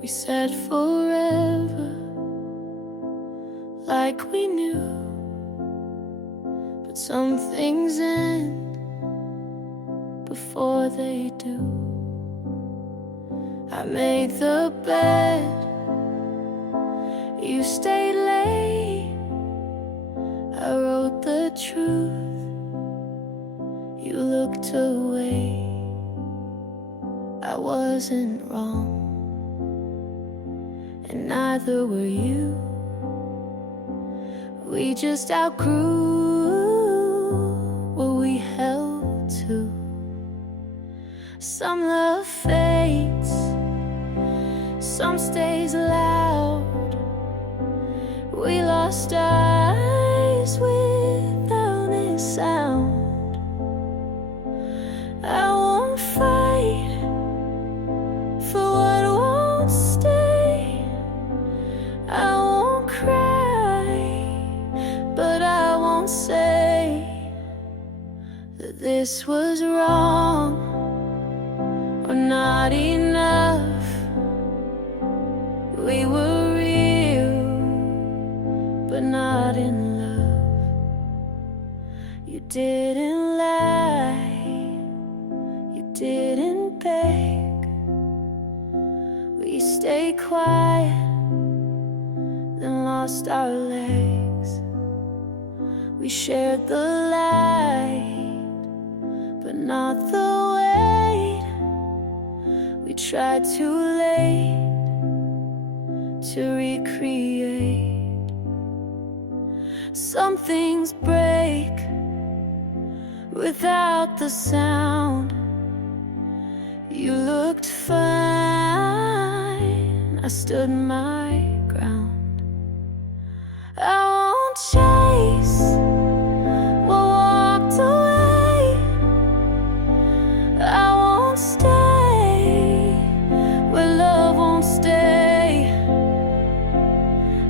We said forever, like we knew, but some things end before they do. I made the bed, you stayed late. I wrote the truth, you looked away. I wasn't wrong, and neither were you. We just outgrew what we held to. Some love fades, some stays loud. We lost eyes without a sound. I won't fight for what won't stay. I won't cry, but I won't say that this was wrong or not enough. We were real, but not in love. You didn't lie, you didn't beg. We stayed quiet, then lost our legs. We shared the light, but not the weight. We tried too late to recreate. Some things break without the sound. You looked fine, I stood my ground. I won't chase what walked away. I won't stay where love won't stay.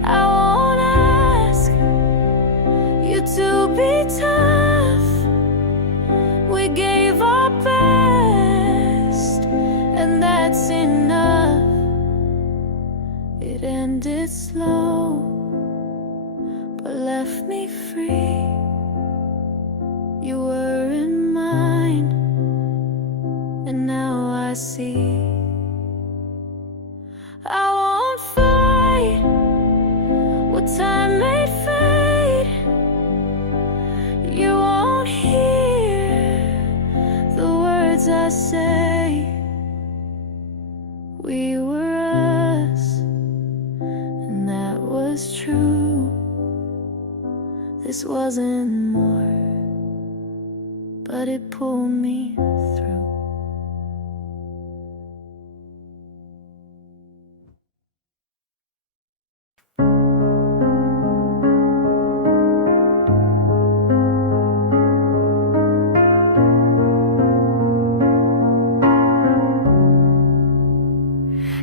I won't ask you to be tough. We gave our best, and that's enough. It ended slow, but left me free. You weren't mine, and now I see. I won't fight what time made fade. You won't hear the words I say. We were us, and that was true. This wasn't more, but it pulled me through.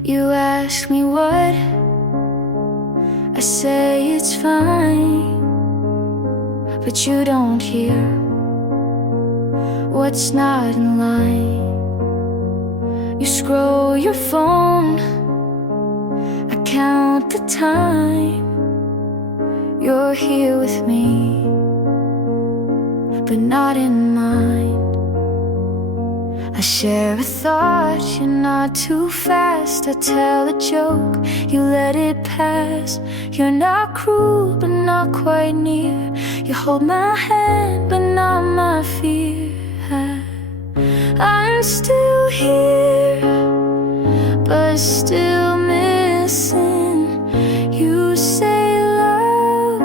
You ask me what, I say it's fine, but you don't hear what's not in line. You scroll your phone, I count the time. You're here with me, but not in mind. I share a thought, you're not too fast. I tell a joke, you let it pass. You're not cruel, but not quite near. You hold my hand, but not my fear. I'm still here, but still missing. You say love,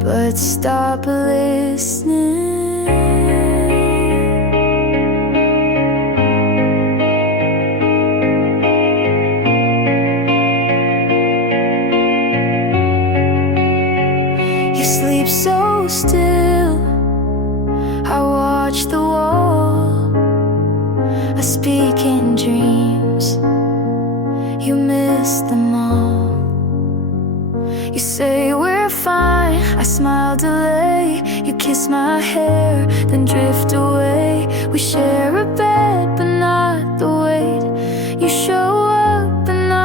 but stop listening. Sleep so still, I watch the wall. I speak in dreams, you miss them all. You say we're fine, I smile delay. You kiss my hair, then drift away. We share a bed, but not the weight. You show up, but not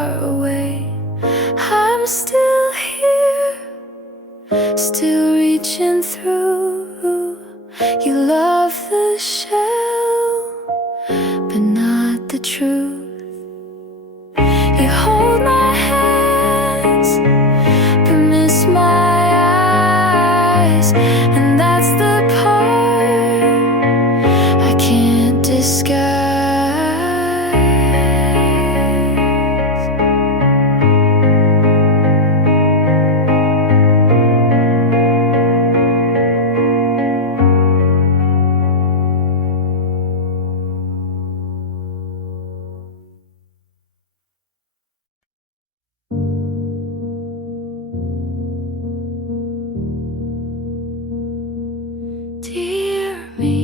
far away, I'm still here, still reaching through. You love the shell, but not the truth. You hold my hands, but miss my eyes, and that's the part I can't disguise. Dear me,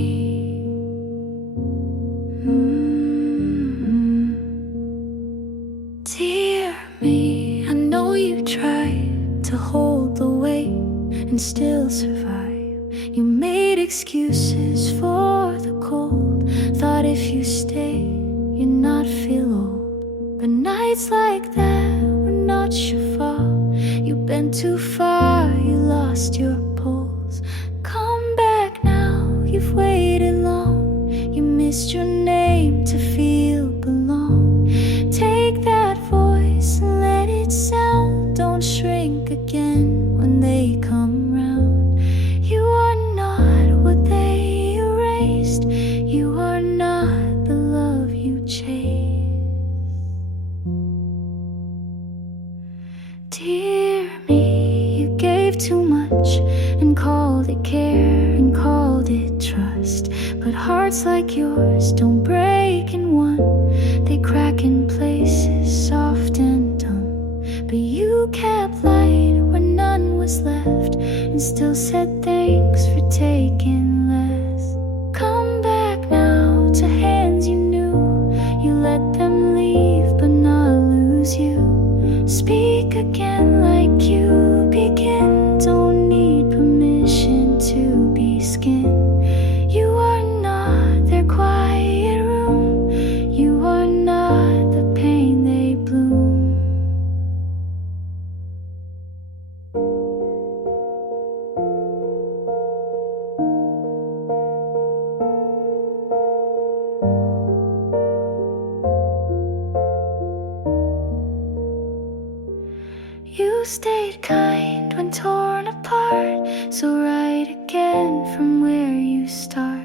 dear me, I know you tried to hold the weight and still survive. You made excuses for the cold, thought if you stay, you'd not feel old. But nights like that were not your fault. You've been too far, you lost your pulse. Come back now, you've waited long. You missed your name to feel belong. Take that voice and let it sound. Don't shrink again when they come round. You are not what they erased. You are not the love you chased. Dear me, you gave too much and called it care and called it trust. But hearts like yours don't break in one. They crack in places soft and dumb. But you kept light where none was left, and still said thanks for taking less. Come back now to hands you knew. You let them leave but not lose you. Speak again like you begin. Don't need permission to be skin. You are not their quiet room. You are not the pain they bloom. You stayed kind when torn apart, so right again from where you start.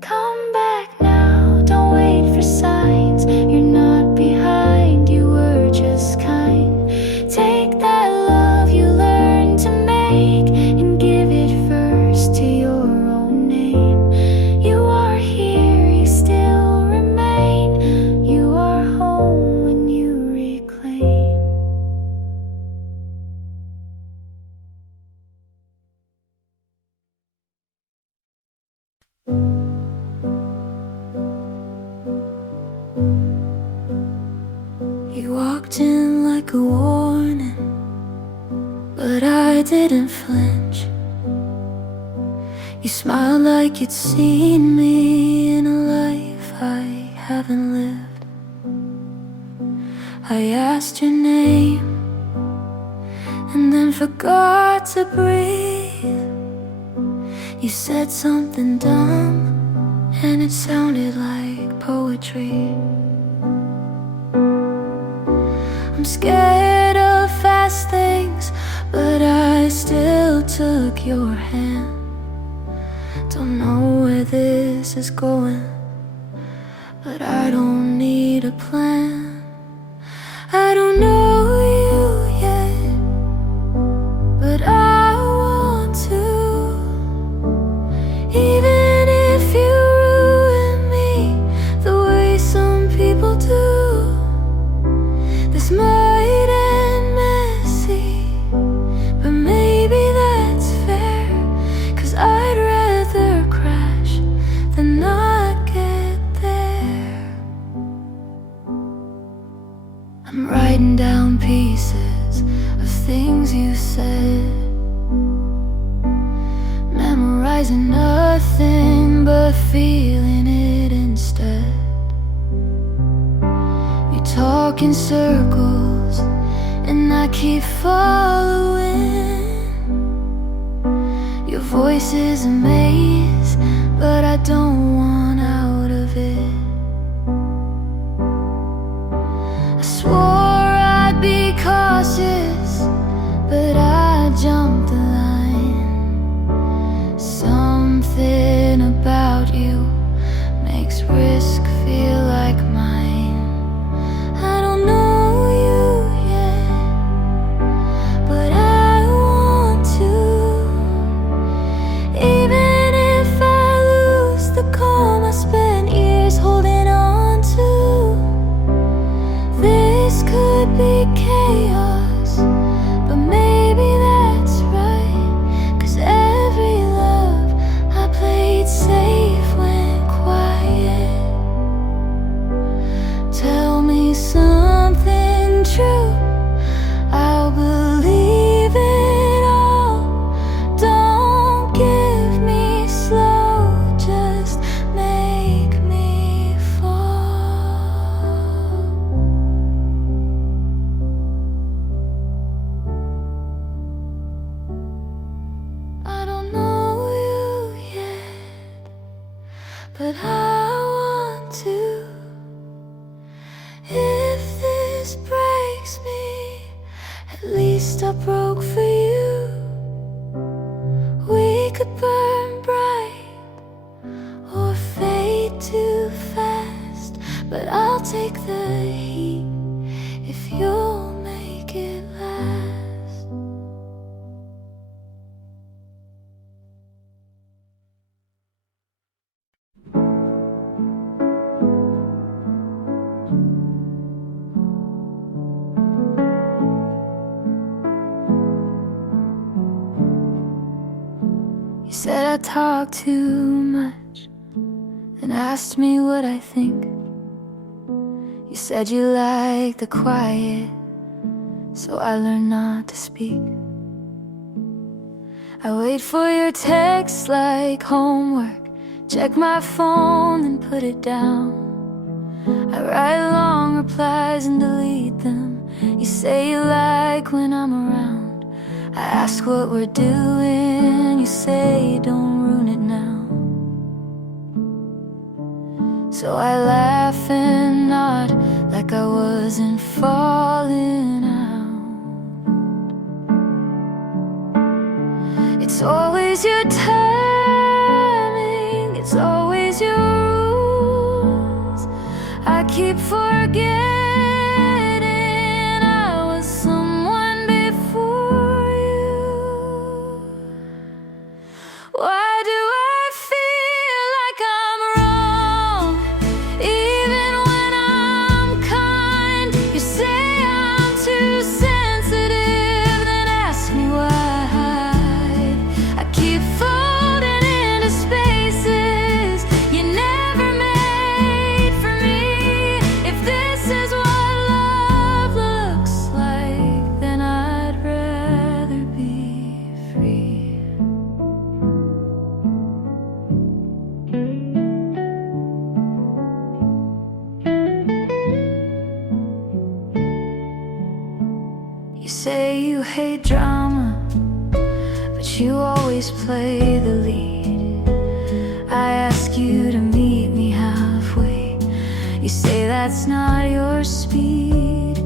Come back now, don't wait for signs. You're not behind, you were just kind. Take that love you learned to make and give it first to your own name. You are here, you still remain. You are home when you reclaim. You walked in like a warning, but I didn't flinch. You smiled like you'd seen me in a life I haven't lived. I asked your name and then forgot to breathe. You said something dumb and it sounded like poetry. I'm scared of fast things, but I still took your hand. Don't know where this is going, but I don't need a plan. I don't know you yet, but I want to. Even if you ruin me the way some people do. This might end messy, but maybe that's fair. 'Cause I'd rather crash than not get there. I'm writing down pieces of things you said, memorizing nothing but feeling it instead. You talk walk in circles and I keep following. Your voice is a maze, but I don't want out of it. I swore I'd be cautious, but I jumped the line. Something about you makes risk feel like mine. I don't know you yet, but I want to. Even if I lose the calm I spent years holding on to, this could be chaos, but maybe that's right, 'cause every love I played safe went quiet. Tell me something true, I'll believe it all. Don't give me slow, just make me fall. I don't know you yet, but I want to. If this breaks me, at least I broke for you. We could burn bright or fade too fast, but I'll take the heat if you'll make it last. You said I talk too much and asked me what I think. You said you like the quiet, so I learned not to speak. I wait for your text like homework, check my phone and put it down. I write long replies and delete them. You say you like when I'm around. I ask what we're doing, you say don't ruin it now. So I laugh and nod like I wasn't falling out. It's always your timing, it's always your rules. I keep forgetting I was someone before you. Why do I feel like I'm wrong, even when I'm kind? You say I'm too sensitive, then ask me why. I keep folding into spaces you never made for me. If this is what love looks like, then I'd rather be free. You say you hate drama, but you always play the lead. I ask you to meet me halfway. You say that's not your speed.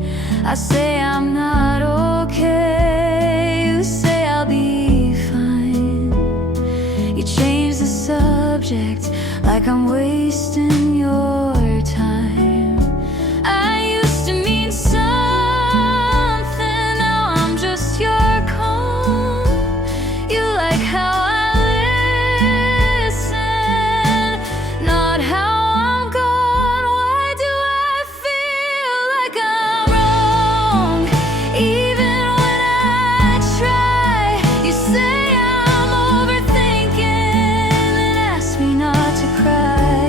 I say I'm not okay. You say I'll be fine. You change the subject like I'm wasting your time. I used to mean something, now I'm just your calm. You like how I listen, not how I'm gone. Why do I feel like I'm wrong, even when I try? You say I'm overthinking, then ask me not to cry.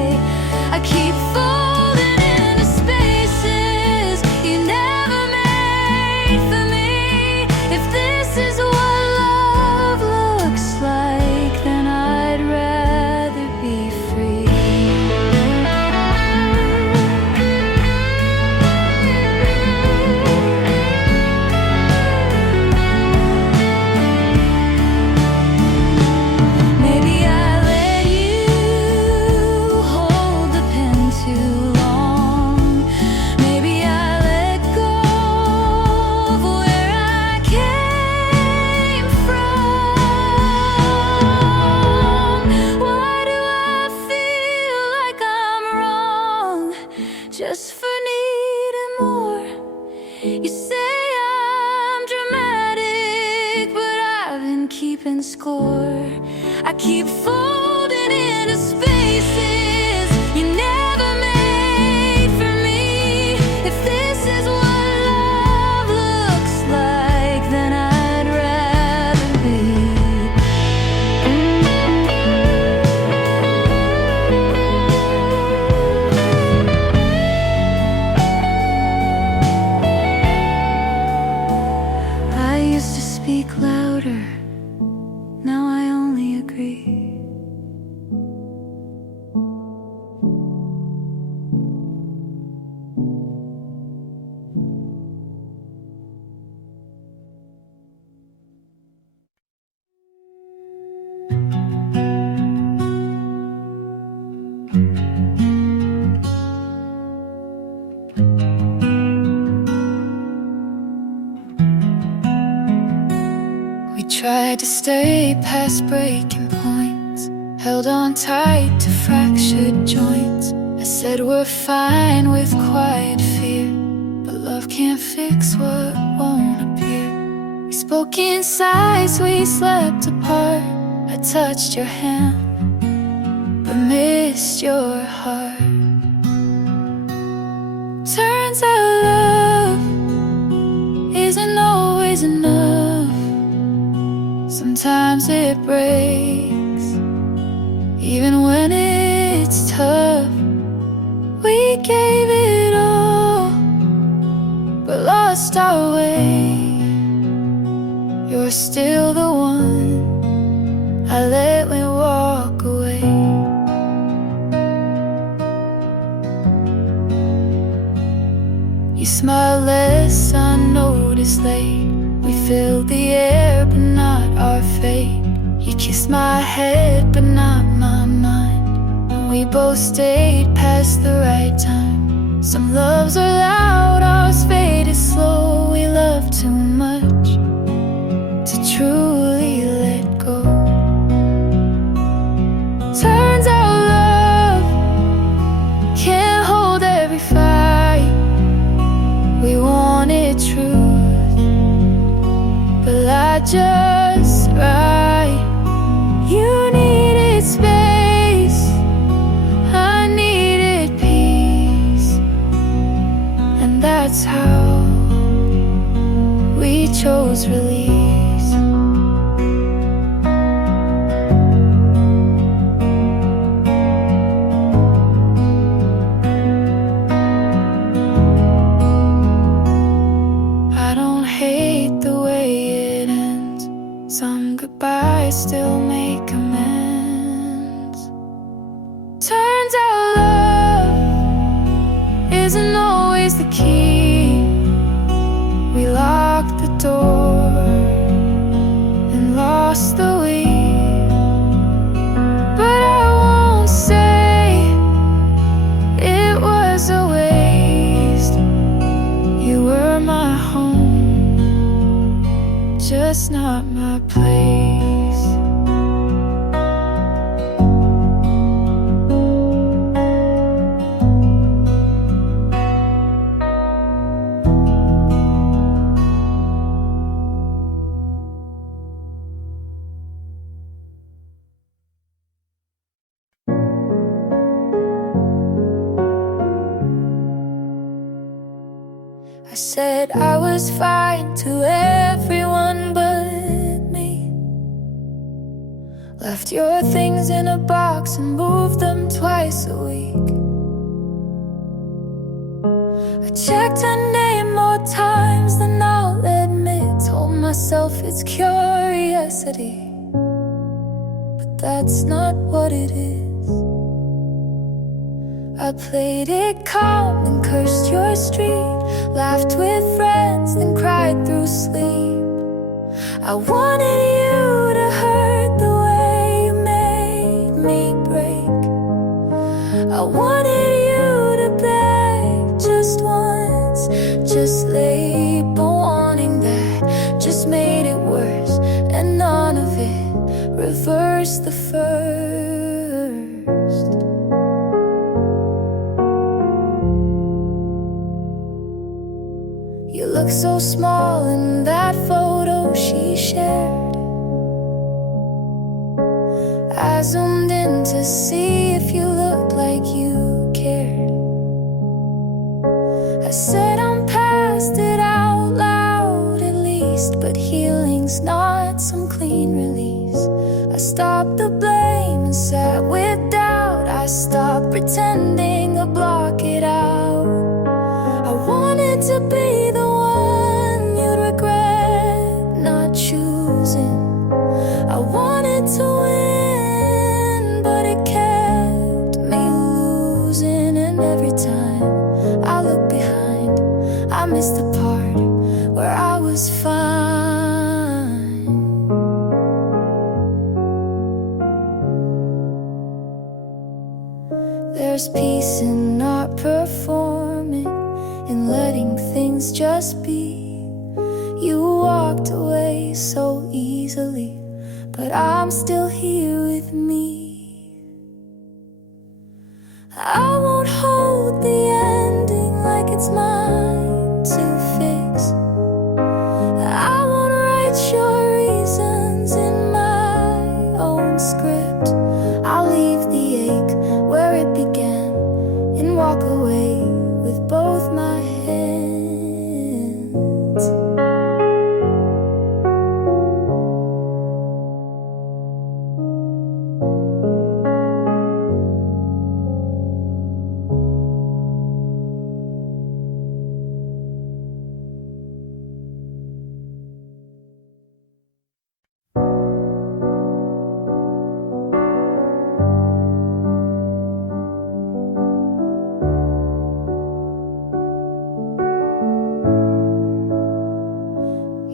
You say I'm dramatic, but I've been keeping score. I keep folding into spaces you never made for me. If this is what love looks like, then I'd rather be. I used to speak louder, now I only agree. We tried to stay past breaking points, held on tight to fractured joints. I said we're fine with quiet fear, but love can't fix what won't appear. We spoke in sighs, we slept apart. I touched your hand, but missed your heart. Turns out love isn't always enough. Sometimes it breaks, even when it's tough. We gave it all, but lost our way. You're still the one I let me walk away. You smile less unnoticed late. We filled the air, but not our fate. You kissed my head, but not my mind. And we both stayed past the right time. Some loves are loud, ours faded slow. We love too much to truly let go. Turns out love can't hold every fight. We wanted truth, but lied just right. You needed space, I needed peace, and that's how we chose release. I don't hate the way it ends. Some goodbyes still make amends. Turns out love isn't always the key. We locked the door and lost the way. But I won't say it was a waste. You were my home, just not my place. I said I was fine to everyone but me. Left your things in a box and moved them twice a week. I checked her name more times than I'll admit. Told myself it's curiosity, but that's not what it is. I played it calm and cursed your street, laughed with friends, then cried through sleep. I wanted you to hurt the way you made me break. I wanted you to beg just once, just label wanting that just made it worse, and none of it reversed the first. You looked so small in that photo she shared. I zoomed in to see if you looked like you cared. I said I'm past it out loud at least, but healing's not some clean release. I stopped the blame and sat with doubt. I stopped pretending to block it out. I wanted to be the one you'd regret not choosing. I wanted to win, but it kept me losing. And every time I look behind, I miss the part where I was fine. There's peace in not performing, in letting things just be. You walked away so easily, but I'm still here with me. I won't hold the ending like it's mine to fix. I won't write your reasons in my own script. I'll leave the ache where it began and walk away with both my hands.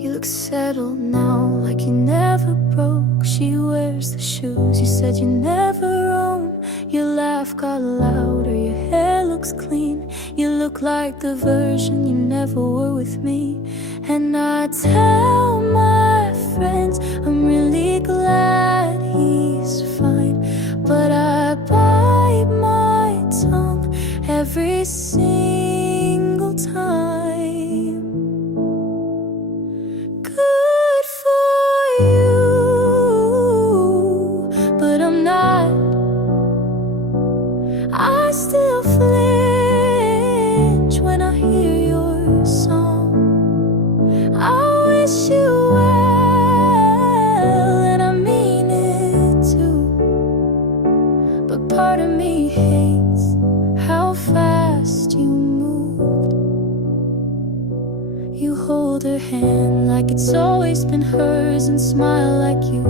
You look settled now, like you never broke. She wears the shoes you said you never own. Your laugh got louder, your hair looks clean. You look like the version you never were with me. And I tell my friends I'm really glad he's fine, but I bite my tongue every single time. Good for you, but I'm not. I still flinch when I hear your song. I wish you well, and I mean it too. But part of me hates how fast you moved. You hold her hand like it's always been hers, and smile like you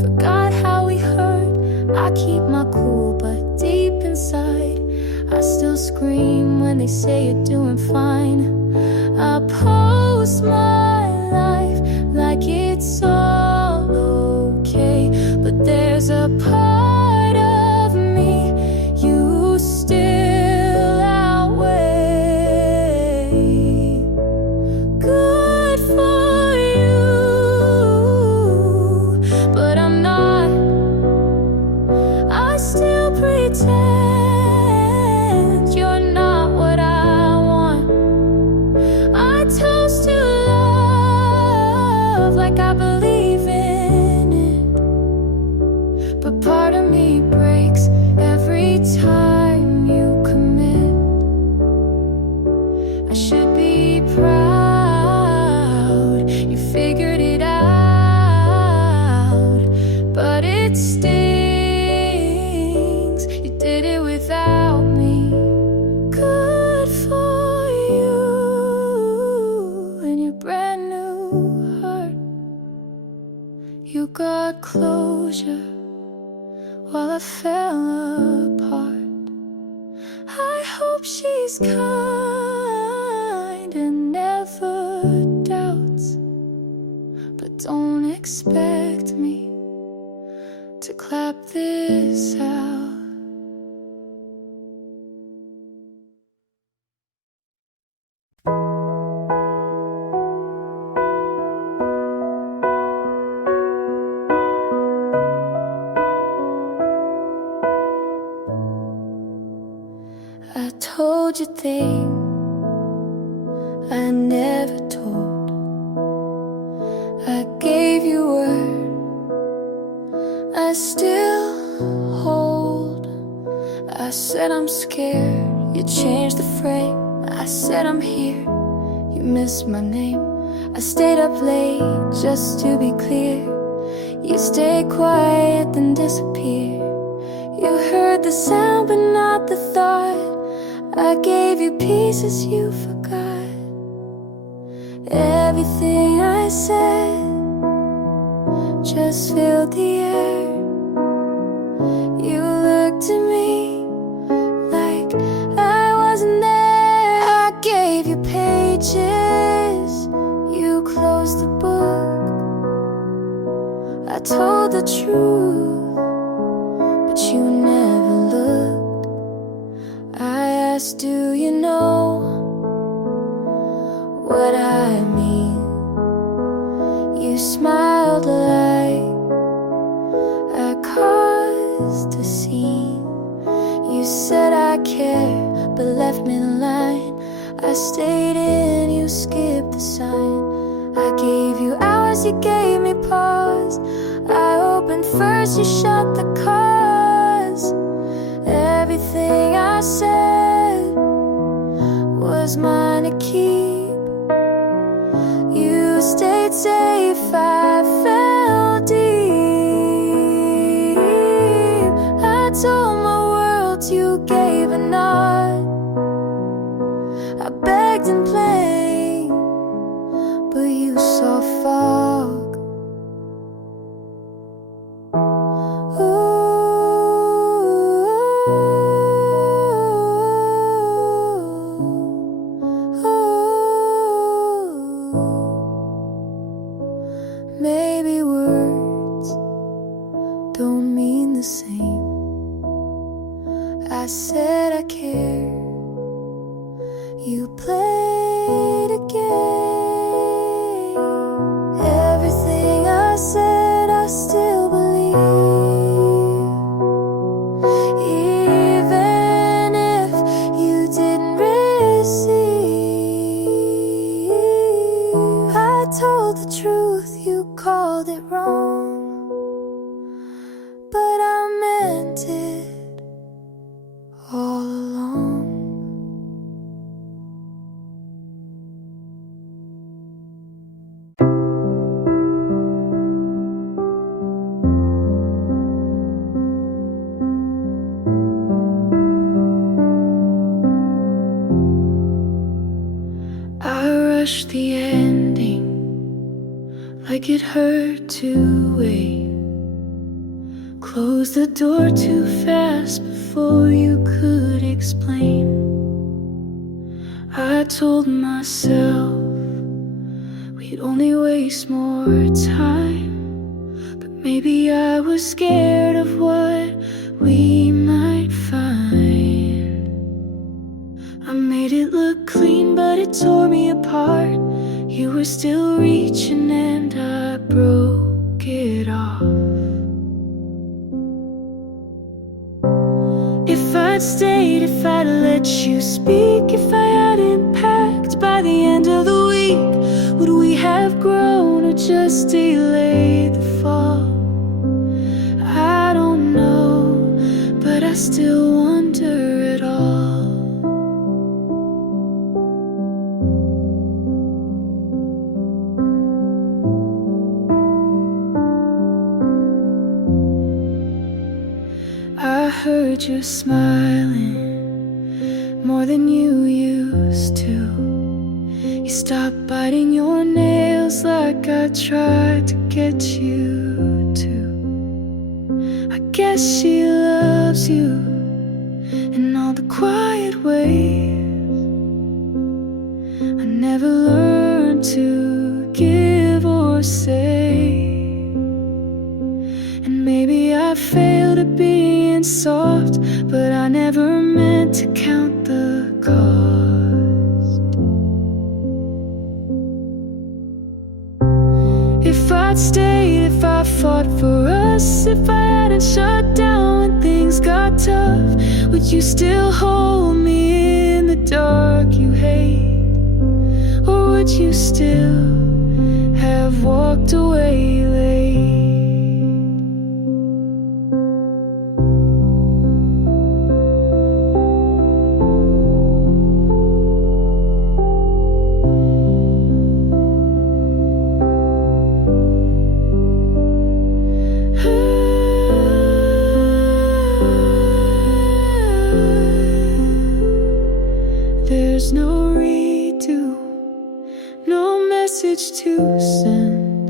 forgot how we hurt. I keep my cool, but deep inside I still scream when they say you're doing fine. I post my life like it's all okay, but there's a part of me you still outweigh. Good for you, but I'm not. I still pretend you're not what I want. I toast to love like I believe in it, but part of me breaks every time you commit. I should be proud you figured it out, but it stings. You did it without me. Good for you and your brand new heart. You got closure while I fell apart. I hope she's kind and never doubts, but don't expect me to clap this out. I told you things I never scared, you changed the frame. I said I'm here, you missed my name. I stayed up late just to be clear. You stayed quiet then disappeared. You heard the sound but not the thought. I gave you pieces you forgot. Everything I said just filled the air. You looked at me like I wasn't there. I gave you pages, you closed the book. I told the truth, but you never looked. I asked, do you know what I mean? You smiled like I caused a scene. You said I care, but left me the line. I stayed in, you skipped the sign. I gave you hours, you gave me pause. I opened first, you shut the cause. Everything I said was mine to keep. You stayed safe, I fell deep. I told my world, you gave a nod. I begged and played, but you saw fog. Maybe words don't mean the same. I said I care, you played a game. Everything I said I still believe, even if you didn't receive. I told the truth, you called it wrong, but I meant it all along. I rushed the ending like it hurt to wait. Closed the door too fast before you could explain. I told myself we'd only waste more time, but maybe I was scared of what we might find. I made it look clean, but it tore me apart. You were still reaching and I broke it off. If I'd stayed, if I'd let you speak, if I hadn't packed by the end of the week, would we have grown or just delayed the fall? I don't know, but I still wonder at all. I heard you smiling more than you used to. You stopped biting your nails like I tried to get you to. I guess she loves you in all the quiet ways. I never learned to give or say, and maybe I failed at being soft, but I never meant to count the cost. If I'd stayed, if I fought for us, if I hadn't shut down when things got tough, would you still hold me in the dark you hate? Or would you still have walked away late? message to send.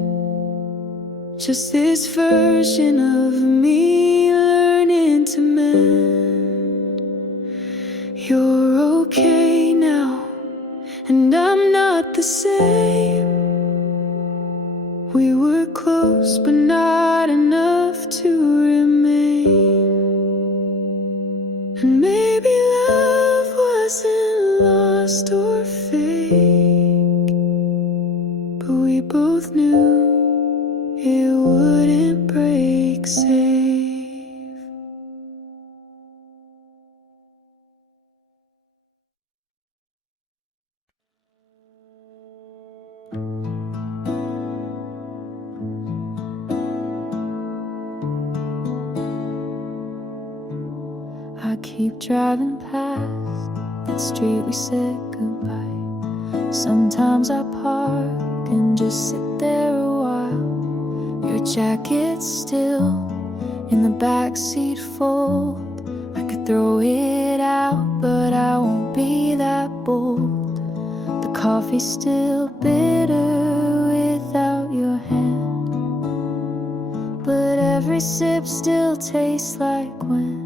Just this version of me learning to mend. You're okay now, and I'm not the same. We were close, but not enough to remain. And maybe love wasn't lost or fake, but we both knew it wouldn't break safe. I keep driving past that street we said goodbye. Sometimes I park and just sit there a while. Your jacket's still in the backseat fold. I could throw it out, but I won't be that bold. The coffee's still bitter without your hand, but every sip still tastes like when.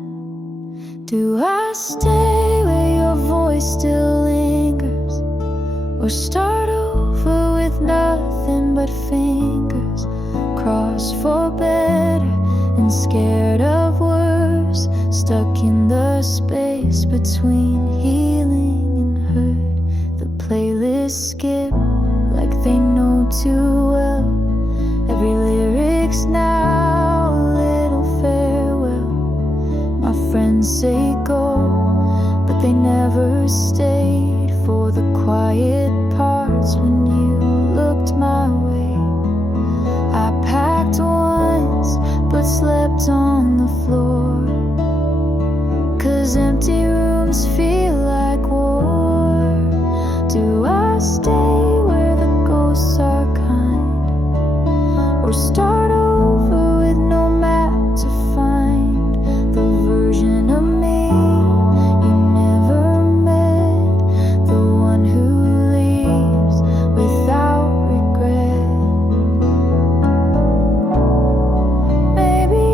Do I stay where your voice still lingers, or start over with nothing but fingers, crossed for better and scared of worse, stuck in the space between healing and hurt? The playlists skip like they know too well. Every lyric's now a little farewell. My friends say go, but they never stayed for the quiet parts when you looked my way. I packed once, but slept on the floor, 'cause empty rooms feel like war. Do I stay where the ghosts are kind, or start over with no map to find the version of me you never met, the one who leaves without regret? Maybe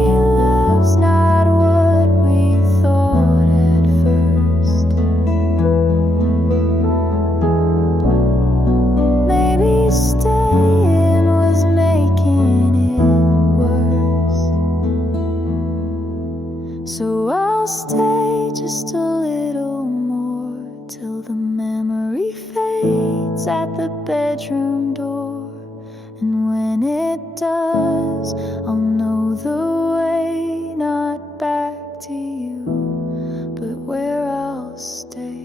love's not what we thought at first. Maybe staying was making it worse. So I'll stay just a little more, till the memory fades at the bedroom door. And when it does, I'll know the way, not back to you, but where I'll stay.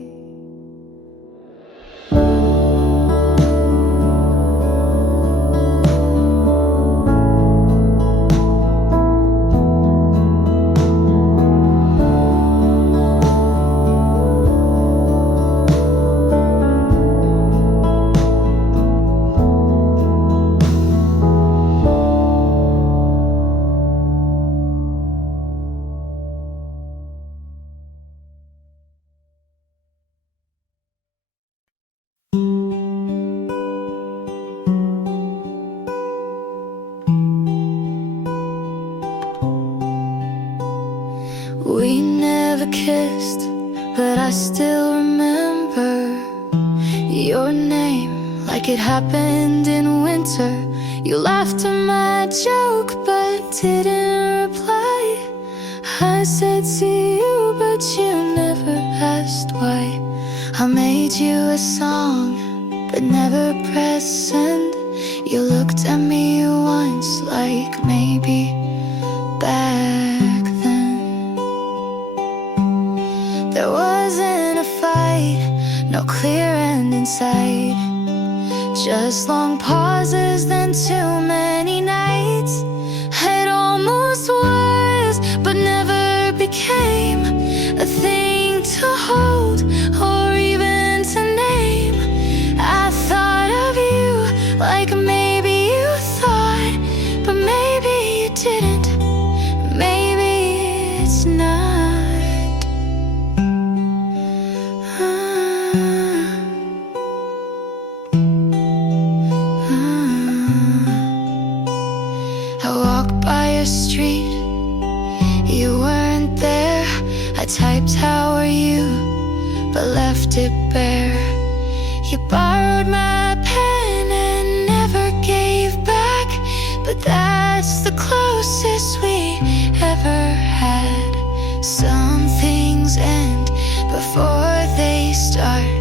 We never kissed, but I still remember your name like it happened in winter. You laughed at my joke, but didn't reply. I said see you, but you never asked why. I made you a song, but never pressed send. You looked at me once like maybe back then. There wasn't a fight, no clear end in sight, just long pauses, then too many nights. It almost was, but never became a thing to hold or even to name. I thought of you like maybe you thought, but maybe you didn't. Maybe it's not. a street. You weren't there. I typed how are you, but left it bare. You borrowed my pen and never gave back, but that's the closest we ever had. Some things end before they start.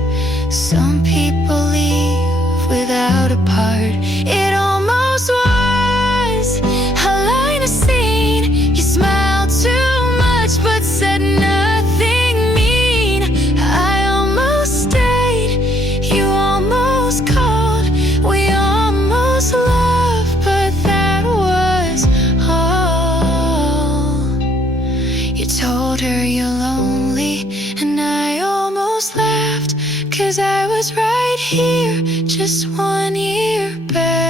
Some people leave without a part. It almost was a line of scene. You smiled too much but said nothing mean. I almost stayed, you almost called, we almost loved, but that was all. You told her you're lonely, and I almost laughed, 'cause I was right here just 1 year back.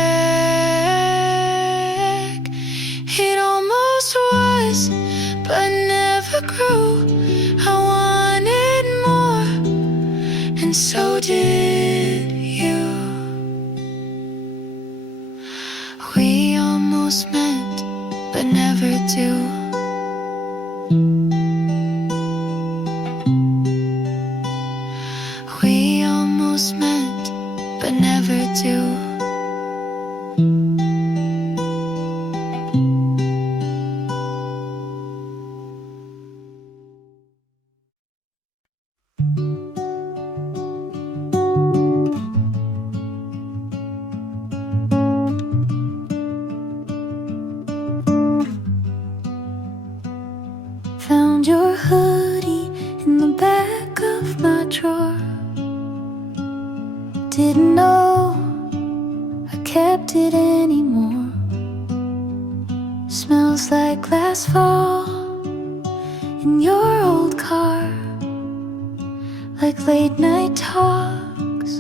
It almost was, but never grew. I wanted more, and so did you. We almost meant, but never do. We almost meant, but never do. Found your hoodie in the back of my drawer. Didn't know I kept it anymore. Smells like last fall in your old car, like late night talks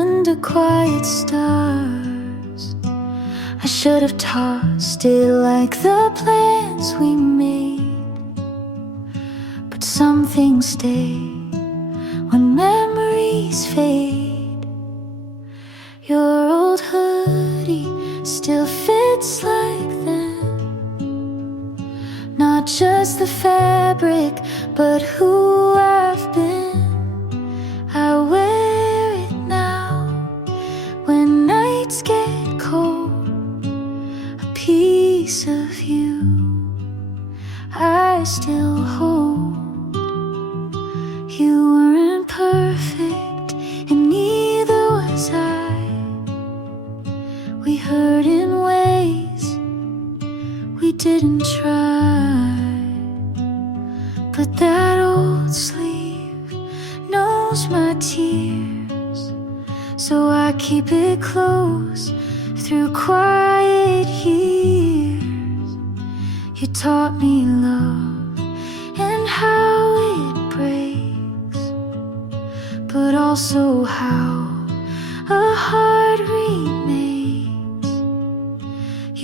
under quiet stars. I should have tossed it like the plans we made, but some things stay when memories fade. Your old hoodie still fits like then, not just the fabric, but who I've been. I wear it now when nights get cold, a piece of you I still hold. You weren't perfect, and neither was I. We hurt in ways we didn't try, but that old sleeve knows my tears, so I keep it close through quiet years. You taught me love and how it breaks, but also how a heart remains.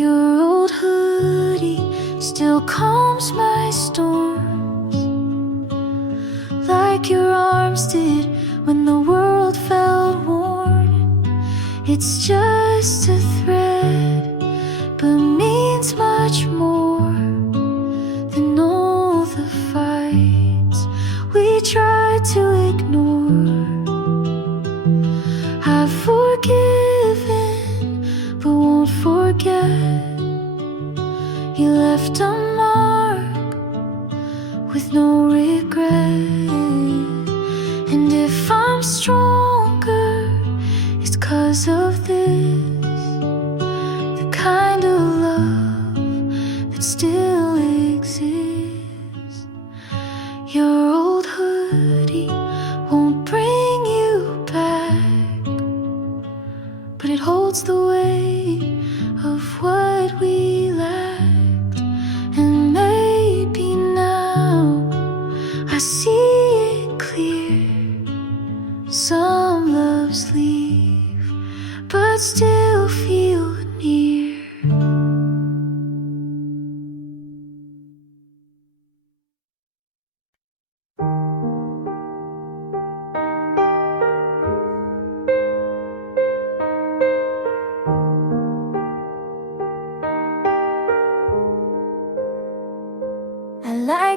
Your old hoodie still calms my storms, like your arms did when the world felt worn. It's just a thread, but means much more than all the fights we tried to ignore. I've forgiven, but won't forget. You left a mark with no regret. And if I'm stronger, it's 'cause of this, the kind of love that still exists. Your old hoodie won't bring you back, but it holds the weight of what we lacked. And maybe now I see it clear. Some loves leave, but still feel near.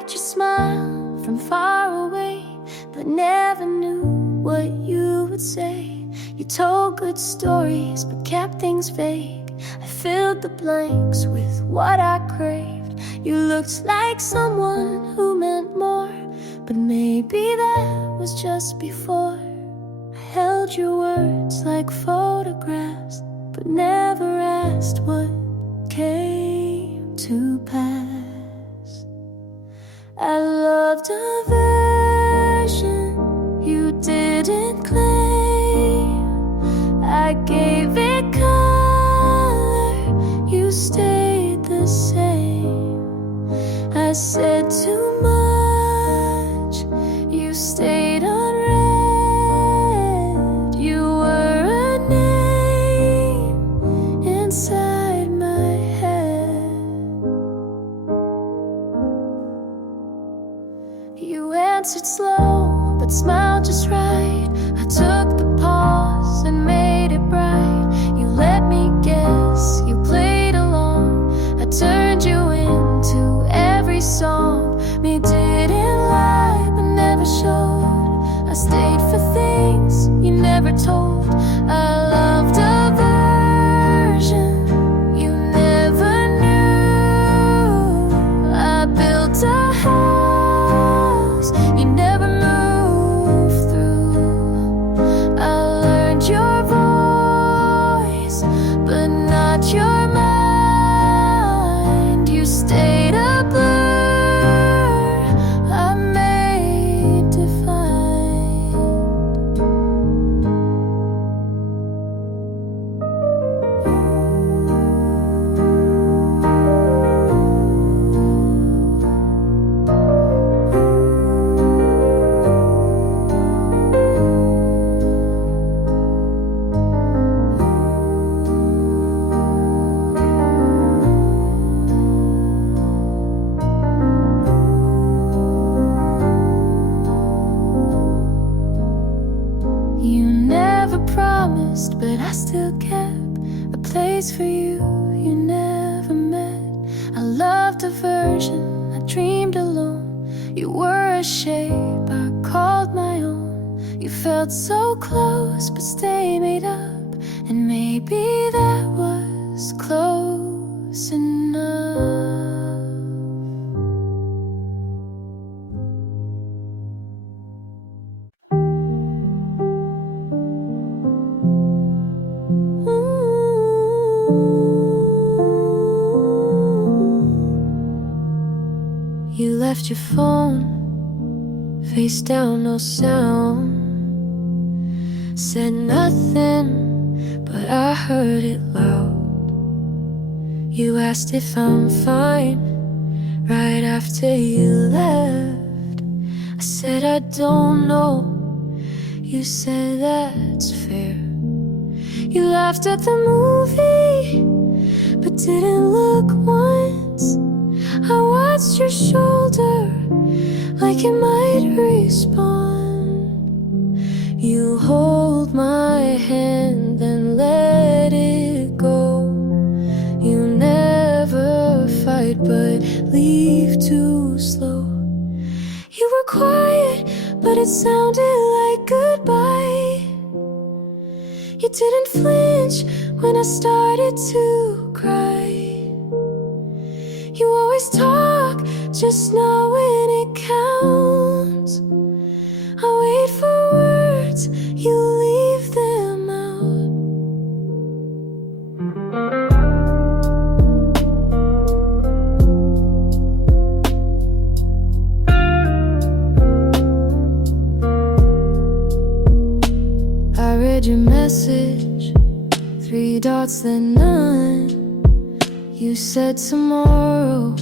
liked your smile from far away, but never knew what you would say. You told good stories, but kept things vague. I filled the blanks with what I craved. You looked like someone who meant more, but maybe that was just before. I held your words like photographs, but never asked what came to pass. I loved a version you didn't claim. I gave it color, you stayed the same. I said too much, you stayed unread. You were a name inside my head. You answered slow, but smiled just right. I took the pause and made it bright. You let me guess, you played along. I turned you into every song. Me didn't lie, but never showed. I stayed for things you never told. I loved a version you never knew. I built a house you never moved through. I learned your voice, but not your mind. You stayed a blur I made defined. You never promised, but I still kept a place for you you never met. I loved a version I dreamed alone. You were a shape I called my own. You felt so close, but stay made up, and maybe that was close enough. You left your phone face down, no sound. Said nothing, but I heard it loud. You asked if I'm fine right after you left. I said I don't know. You said that's fair. You laughed at the movie, but didn't look once. I watched your shoulder like it might respond. You hold my hand and let it go. You never fight but leave too slow. You were quiet, but it sounded like goodbye. You didn't flinch when I started to cry. You always talk, just not when it counts. I wait for words, you leave them out. I read your message, 3 dots then none. You said tomorrow,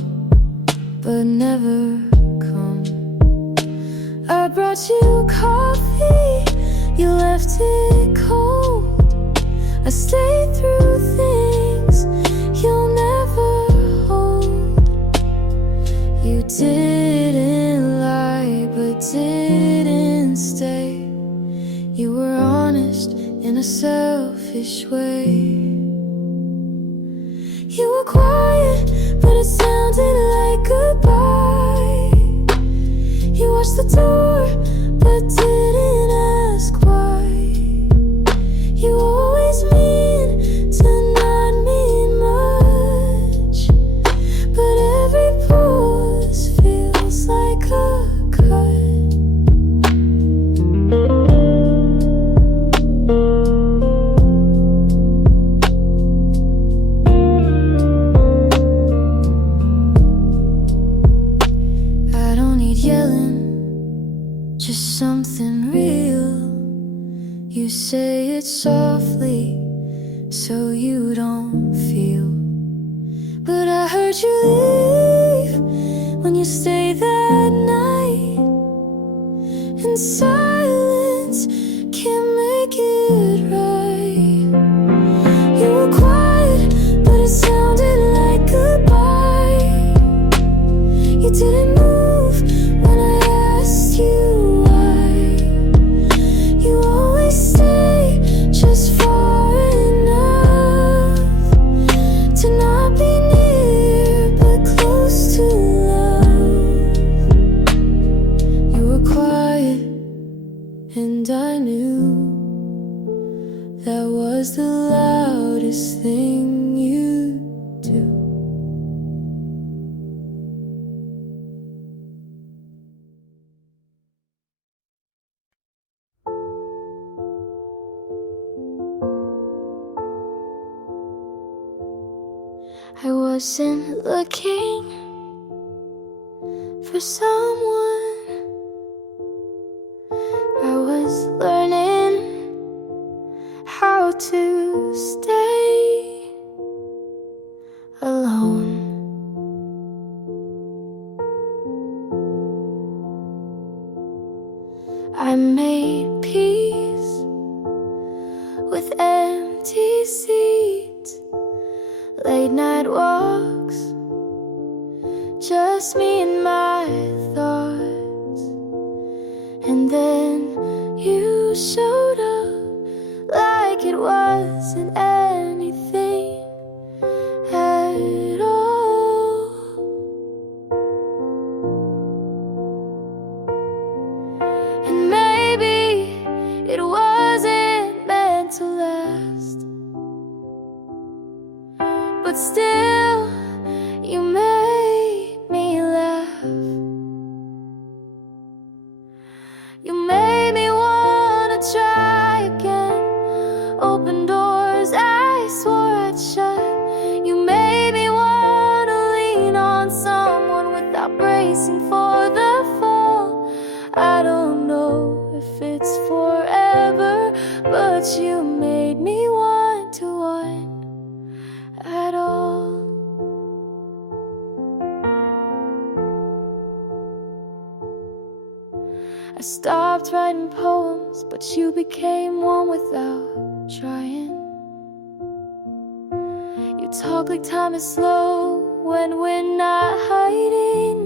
but never come. I brought you coffee, you left it cold. I stayed through things you'll never hold. You didn't lie, but didn't stay. You were honest in a selfish way. You were quiet, but it sounded like goodbye. watched the door, but didn't ask why. You always mean to not mean much, but every pause feels like a cut. I don't need yelling, just something real. You say it softly so you don't feel, but I heard you leave when you stayed that night, and silence can't make it right. You were quiet, but it sounded like goodbye. You didn't move when I asked you why. You always stay just far enough to not be near, but close to love. You were quiet, and I knew that was the loudest thing you do. I wasn't looking for someone. I was learning how to stay alone. I made peace with empty seats, late night walks, just me and my thoughts. And then you showed up like it wasn't anything at all. And maybe it wasn't meant to last, but still, you made me laugh. You made me wanna try again, open doors I swore I'd shut. You made me wanna lean on someone without bracing for the fall. I don't know if it's forever, but you made me want to want at all. I stopped writing poems, but you became one without trying. You talk like time is slow when we're not hiding.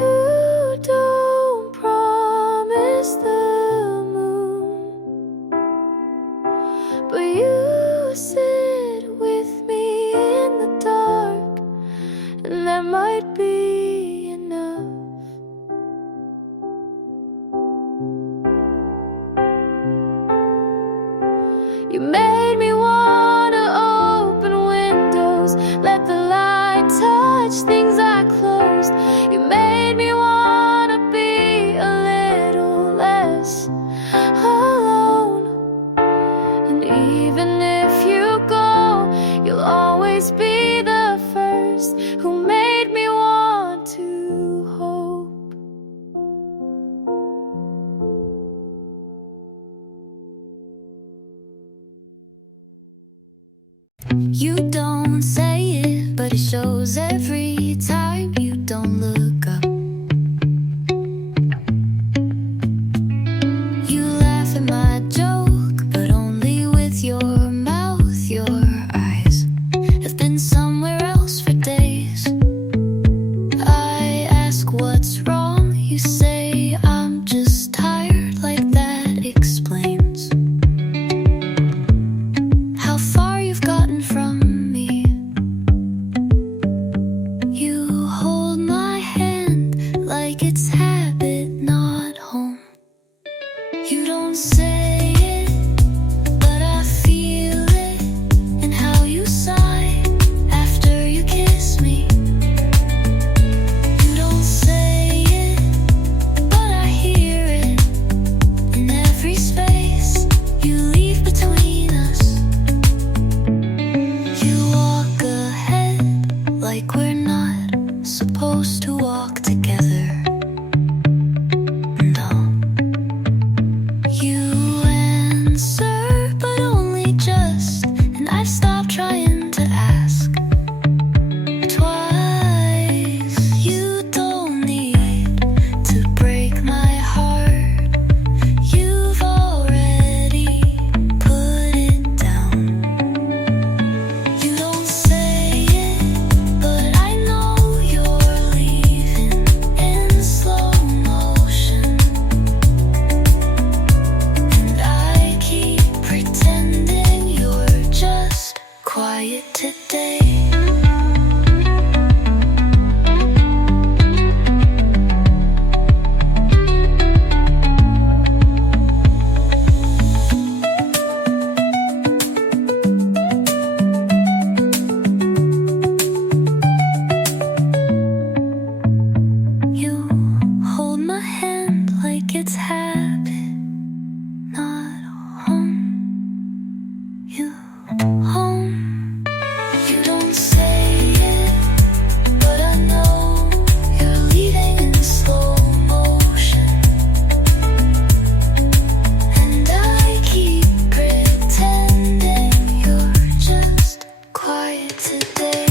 You don't promise the moon, but you sit with me in the dark, and that might be enough. You made me wanna open windows, let the light touch things I closed. You made me wanna be a little less alone. And even if you go, you'll always be the first who made me want to hope. You don't say it, but it shows every time you don't look up. You laugh at my joke, but only with your mouth. Your eyes have been somewhere else for days. I ask what's wrong, you say I'm just tired, like that explains how far you've gotten from me. quiet today. It's habit, not home. You home. You don't say it, but I know you're leaving in slow motion. And I keep pretending you're just quiet today.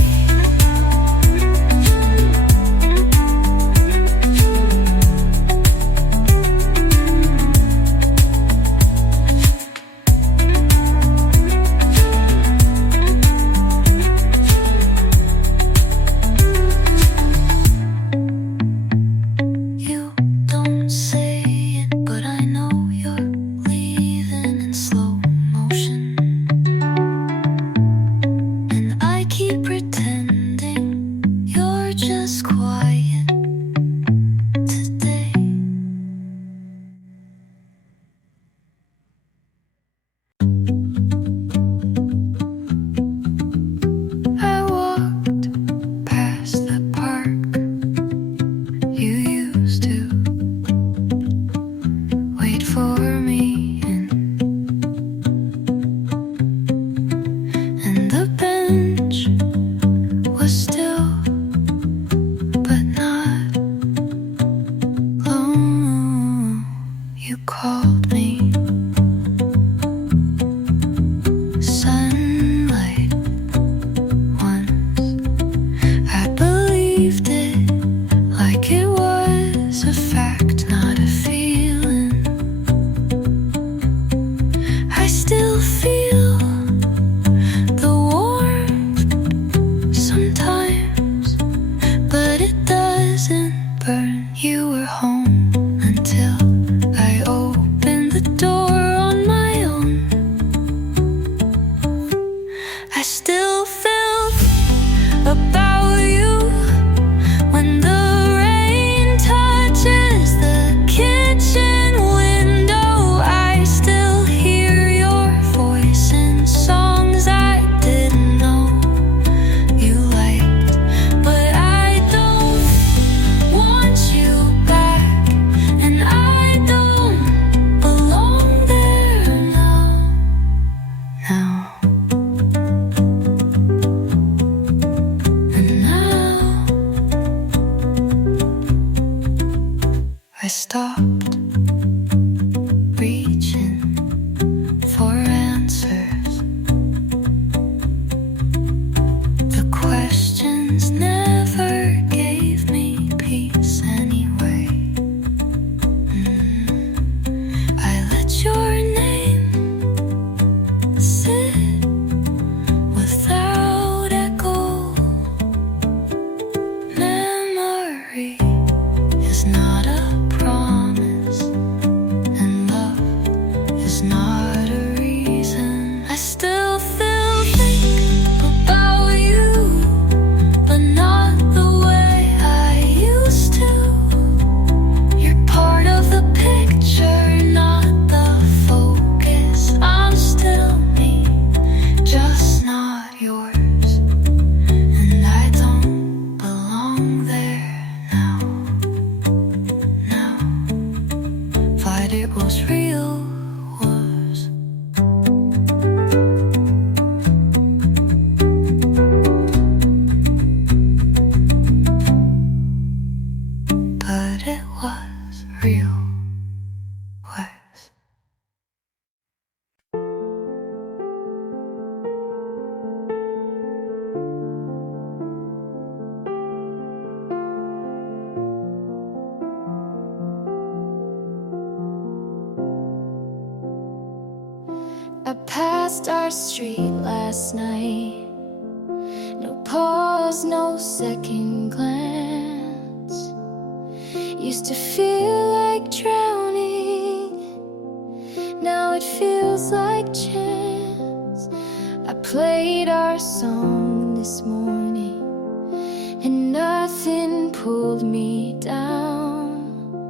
I stopped reaching for answers. The questions never gave me peace anyway. I let your name sit without echo. Memory is not a promise, and love is not a reason. I still think about you, but not the way I used to. You're part of the picture, not the focus. I'm still me, just not yours. And I don't belong there now. But it was real, was. But it was real, was. I passed our street last night. No pause, no second glance. Used to feel like drowning. Now it feels like chance. I played our song this morning, and nothing pulled me down.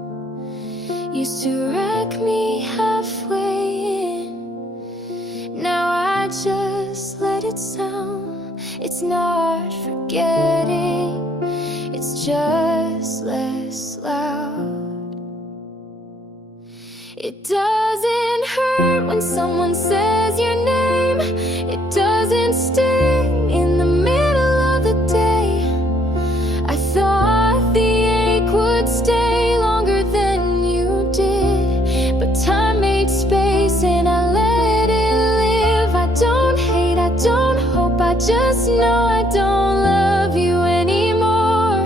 Used to wreck me halfway in, now I just let it sound. It's not forgetting, it's just less loud. It doesn't hurt when someone says your name. It doesn't sting in the middle of the day. I thought the ache would stay longer than you did, but time made space and I let it live. I don't hate, I don't hope, I just know I don't love you anymore.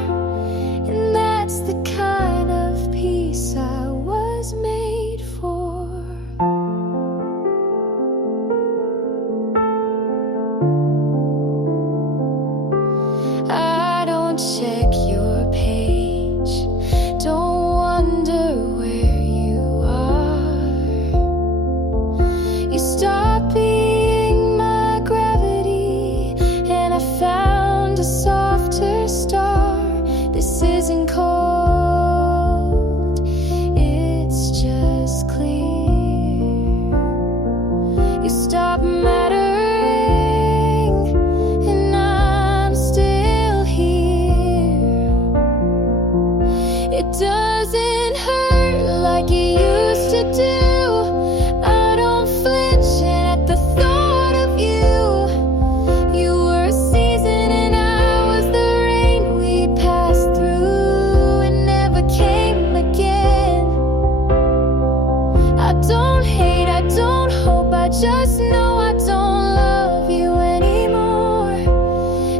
And that's the kind of peace I was made for. I don't check your page, don't wonder where you are. You stopped being my gravity, and I found a softer star. This isn't cold, it's just clear. You stopped mattering, and I'm still here. It doesn't hurt like it used to do. I don't flinch at the thought of you. You were a season and I was the rain we passed through and never came again. I don't hate, I don't hope, I just know I don't love you anymore.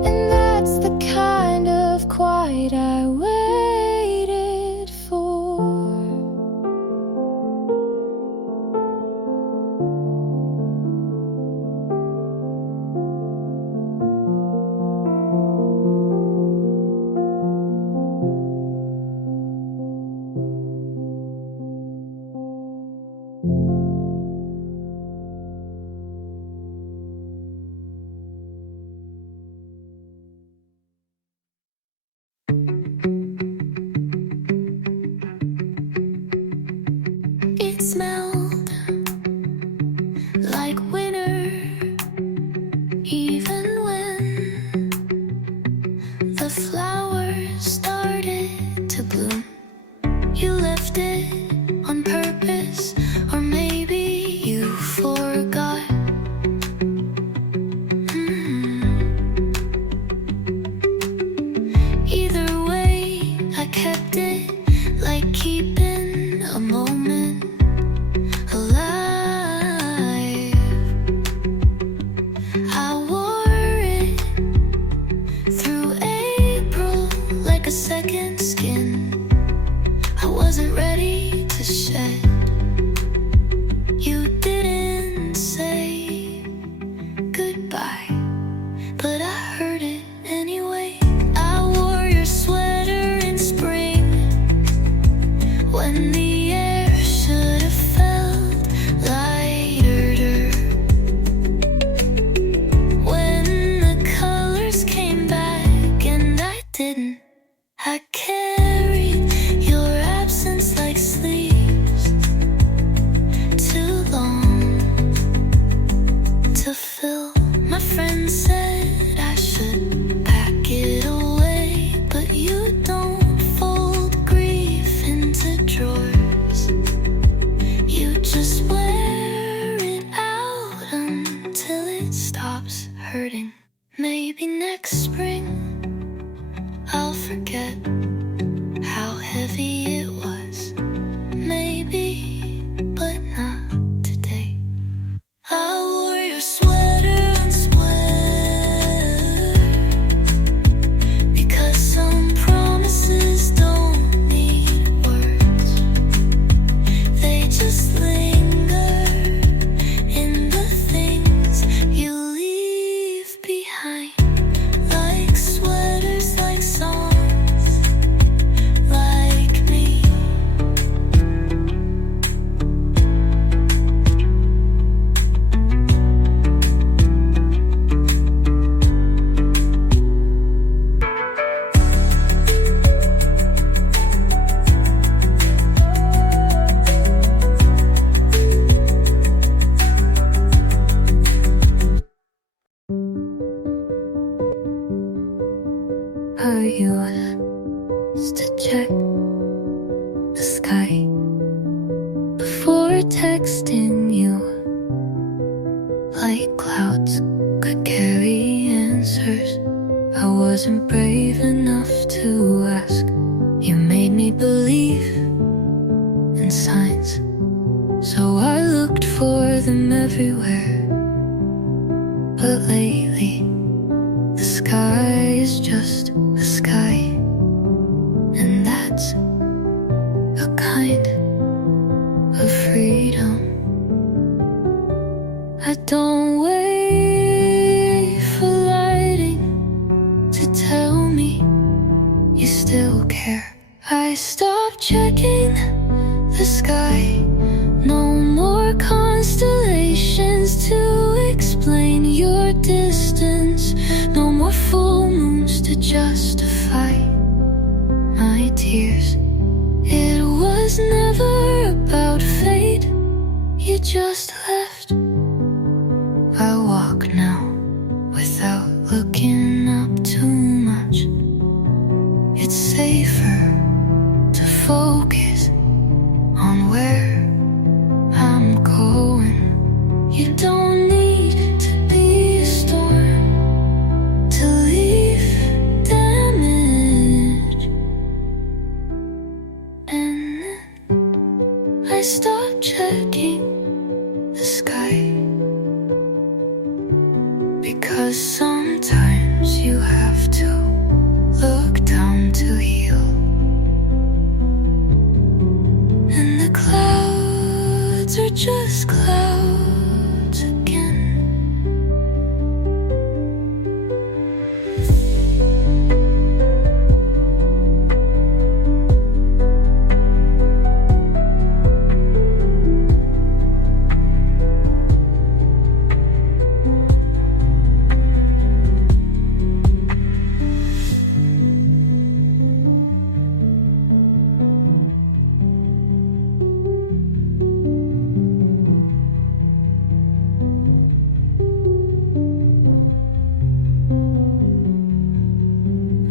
And that's the kind of quiet I waited for. It smelled like winter, even when the flowers started to bloom. You left it on purpose, or maybe you forgot. Either way, I kept it, like keeping a moment alive. I wore it through April like a second skin. I wasn't ready to shed. You didn't say goodbye, but I heard it anyway. I wore your sweater in spring when the air should have felt lighter. When the colors came back and I didn't, I carried your absence like sleeves, too long to fill. My friend said I should pack it away, but you don't fold grief into drawers. You just wear it out until it stops hurting. Maybe next spring I'll forget how heavy it was. Maybe, but not today. I wore your sweater unsweater because some promises don't need words. They just linger in the things you leave behind, like used to check the sky before texting you, like clouds could carry answers. I wasn't brave enough to ask. You made me believe in signs, so I looked for them everywhere. But lately, the sky is just the sky, and that's a kind of freedom. I don't wait for lighting to tell me you still care. I stopped checking the sky. No more constellations to explain your distance. No more full moons to justify my tears. It was never about fate. You just left. I walk now without looking up too much. It's safer to focus on where I'm going. You don't need to be a storm to leave damage. And then I stopped checking the sky, because sometimes you have to look down to heal. And the clouds are just clouds again.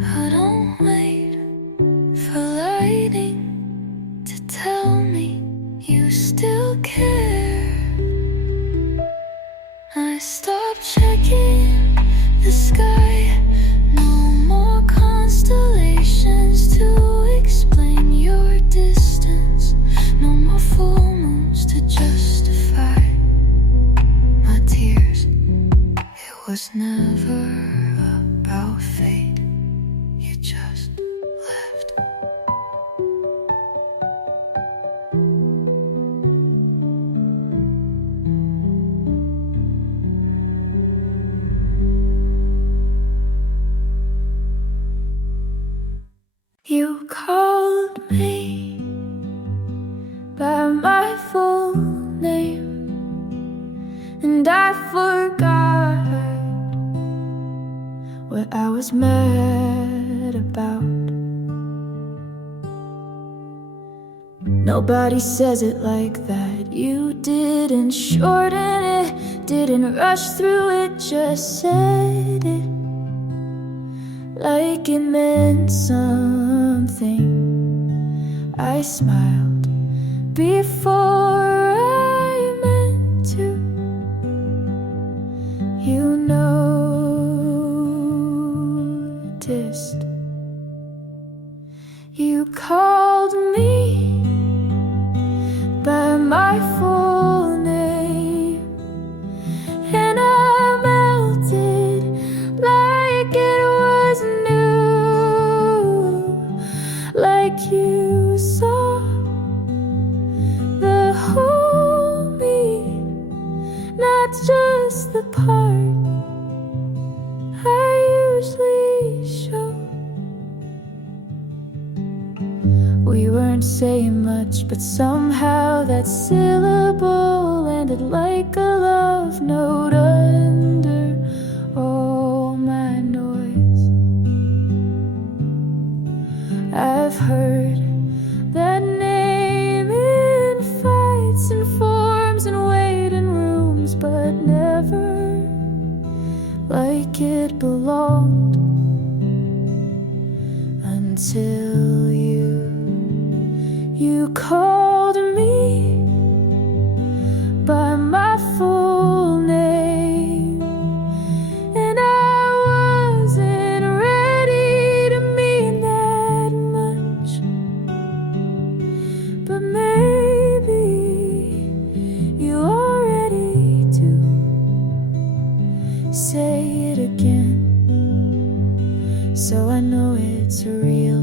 I don't wait for lighting to tell me you still care. I stopped checking the sky. No more constellations to explain your distance. No more full moons to justify my tears. It was never about fate. You just left. You called me by my full name, and I forgot what I was mad about. Nobody says it like that. You didn't shorten it, didn't rush through it, just said it like it meant something. I smiled before I meant to. You noticed. You called me by my full name, and I melted like it was new. Like you saw the whole me, not just the part I usually show. We weren't saying much, but somehow that syllable landed like a love note under all my noise. I've heard that name in fights and forms and waiting rooms, but never like it belonged. until you called me by my full name, and I wasn't ready to mean that much, but maybe you are ready to say it again, so I know it's real.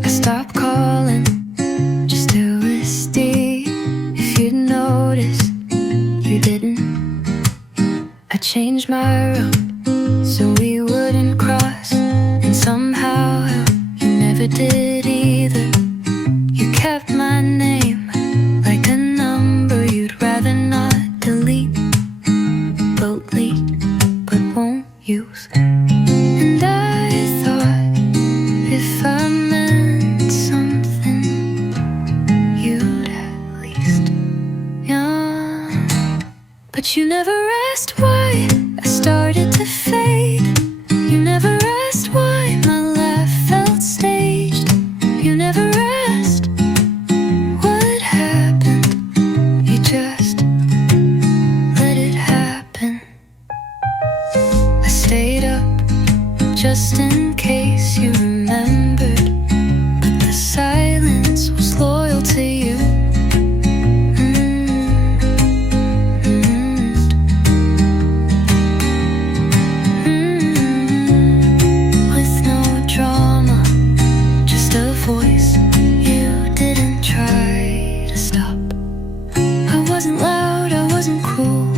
I stopped calling just to see if you'd notice. You didn't. I changed my route so we wouldn't cross, and somehow you never did either. You kept my name like a number you'd rather not delete, but leak, but won't use. And I thought if I meant something, you'd at least, yeah. But you never asked why I started to fade. You never asked why my laugh felt staged. You never asked what happened. You just let it happen. I stayed up just in case you remembered, but the silence was loyal to you. With no drama, just a voice you didn't try to stop. I wasn't loud, I wasn't cruel,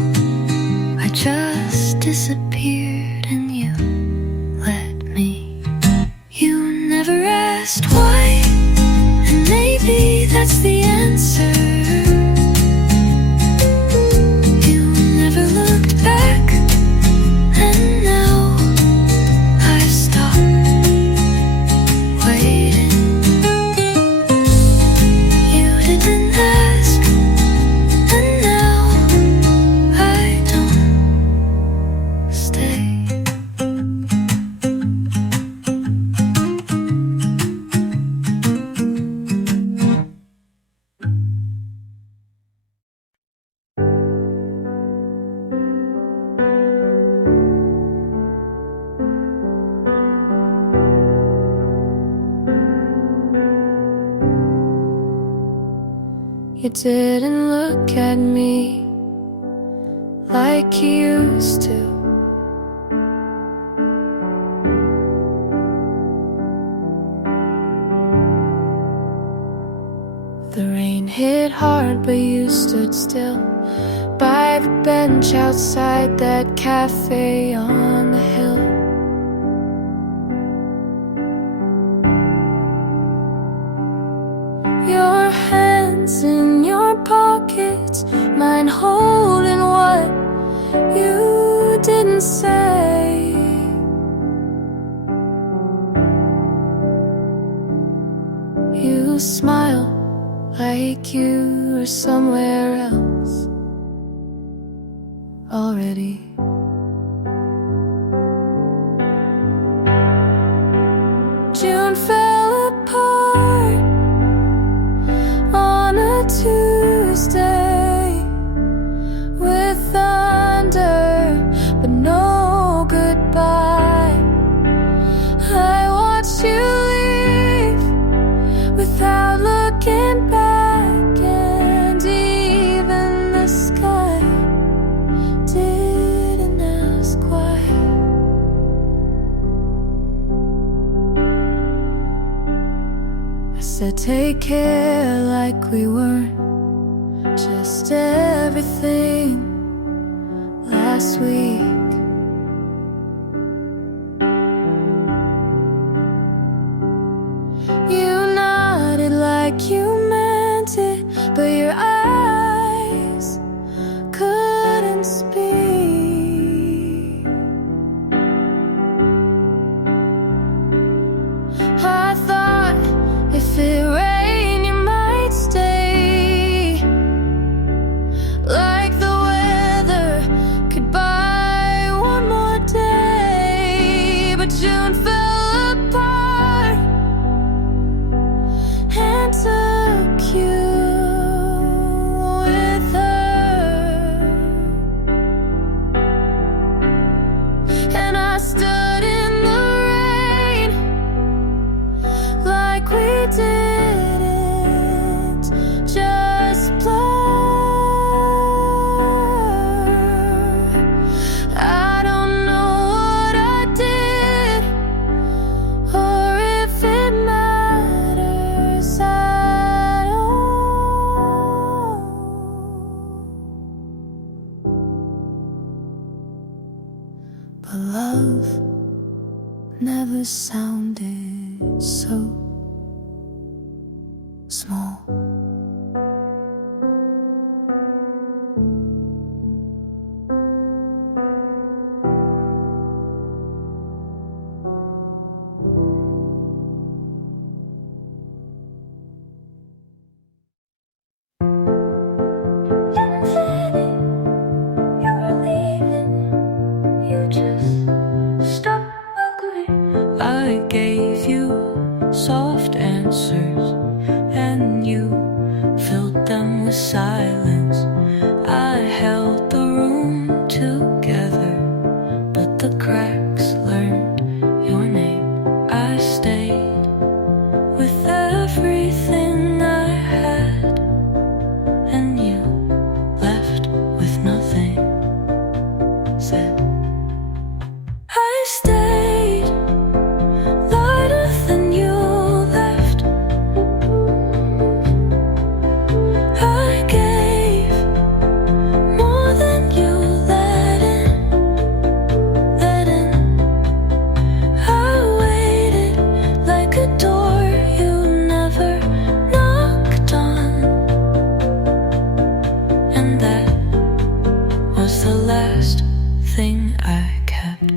I just disappeared and you let me. You never asked why, and maybe that's the answer. You never looked back, and now I've stopped waiting. You didn't ask, and now I don't stay. You didn't look at me like you used to. The rain hit hard, but you stood still by the bench outside that cafe on the hill. Your hands in your pockets, mine holding what you didn't say. You smile like you were somewhere else already. June fell apart on a Tuesday with thunder, but no goodbye. I watched you leave without looking back, and even the sky didn't ask why. I said take care like we weren't just everything last week. You nodded like you meant it, but your eyes couldn't speak. I thought but love never sounded so small. I gave you soft answers, and you filled them with silence. I held the room together, but the cracks learned your name. I stayed with everything I had, and you left with nothing. Said I stayed lighter than you left. I gave more than you let in, let in. I waited like a door you never knocked on, and that was the last thing I kept.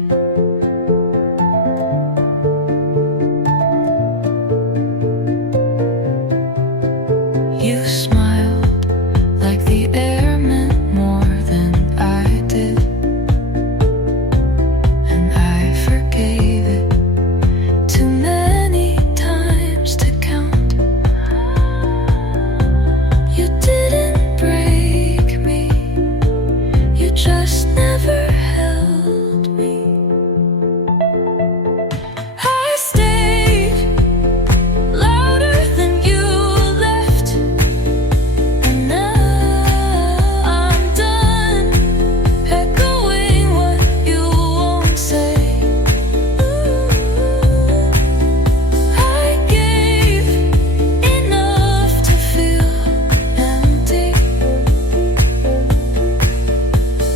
You smiled like the air meant more than I did, and I forgave it too many times to count. You didn't break me, you just never held me. I stayed louder than you left, and now I'm done echoing what you won't say. I gave enough to feel empty,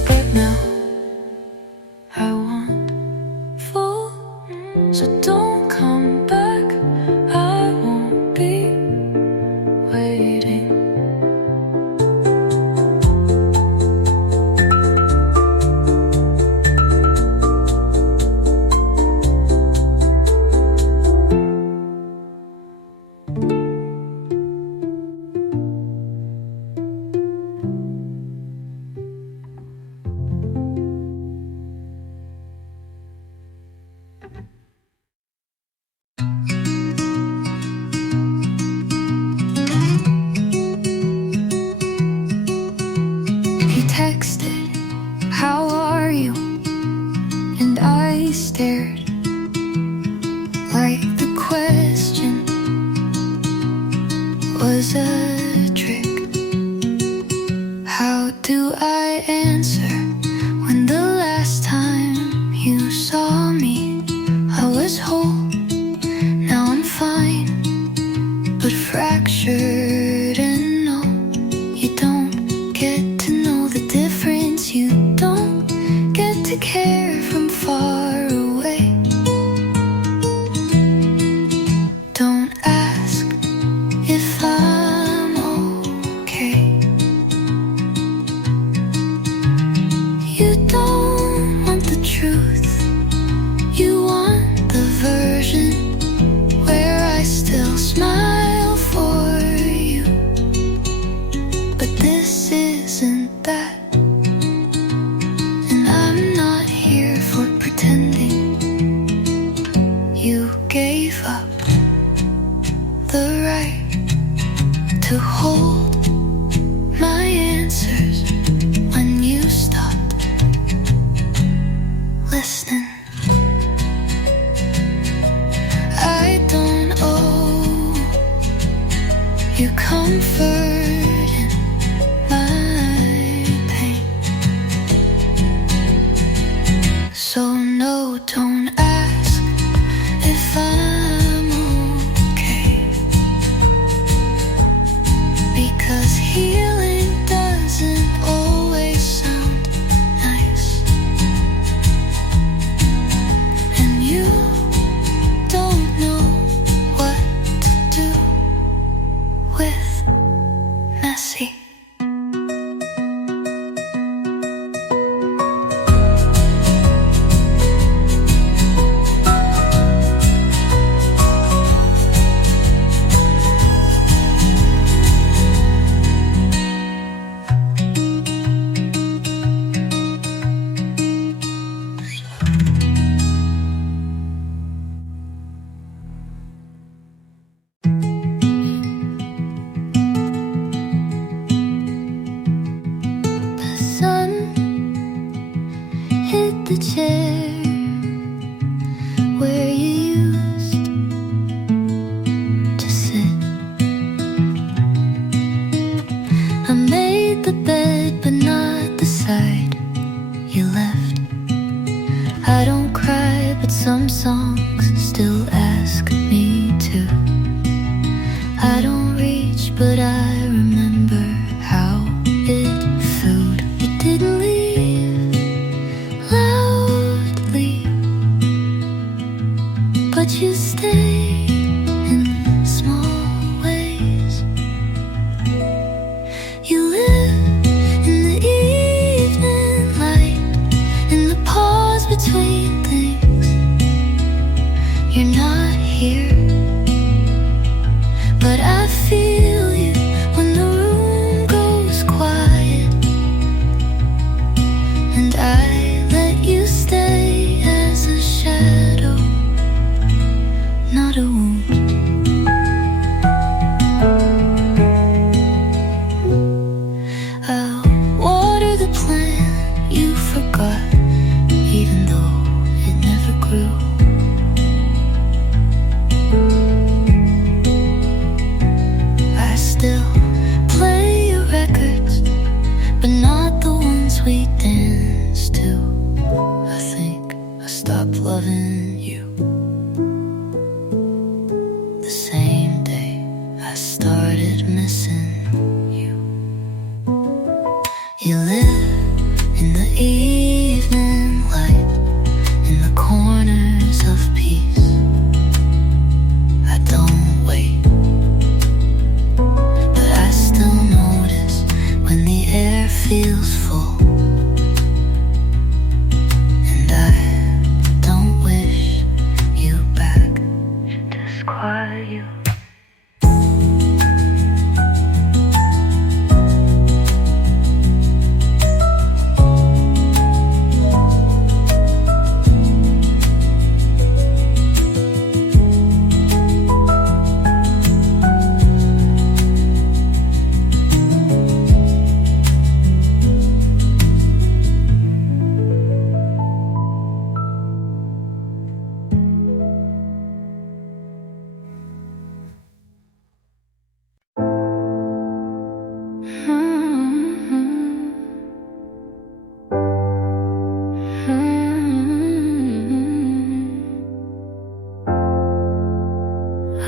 but now I want full. So don't come back, I won't be waiting. He texted, "How are you?" And I stared like the question was a trick. How do I answer when the last time you saw me I was whole? Now I'm fine, but fractured, and no, you don't get to know the difference. You don't get to care from far away. Don't ask if I'm okay. You don't want the truth, you want the version where I still smile for you. But this isn't that, and I'm not here for pretending. You gave up the right to hold my answers when you stopped listening. I don't owe you comfort in my pain, so no, don't ask if I'm okay, because healing doesn't always sound nice. hit the chair where you used to sit. I made the bed, but not the side you left. I don't cry, but some songs still ask me to. I don't reach, but I remember how it felt. You didn't leave loudly, but you stayed in small ways. You live in the evening light, in the pause between things. You're not here, but I feel you when the room goes quiet, and I let you stay as a shadow, not a wound. I'll water the plant you forgot, even though it never grew. I still play your records, but not the ones we danced to. I think I stopped loving you the same day I started missing you. You live in the evening light, in the corners of peace. I don't wait, but I still notice when the air feels full, and I don't wish you back. Should disquiet you.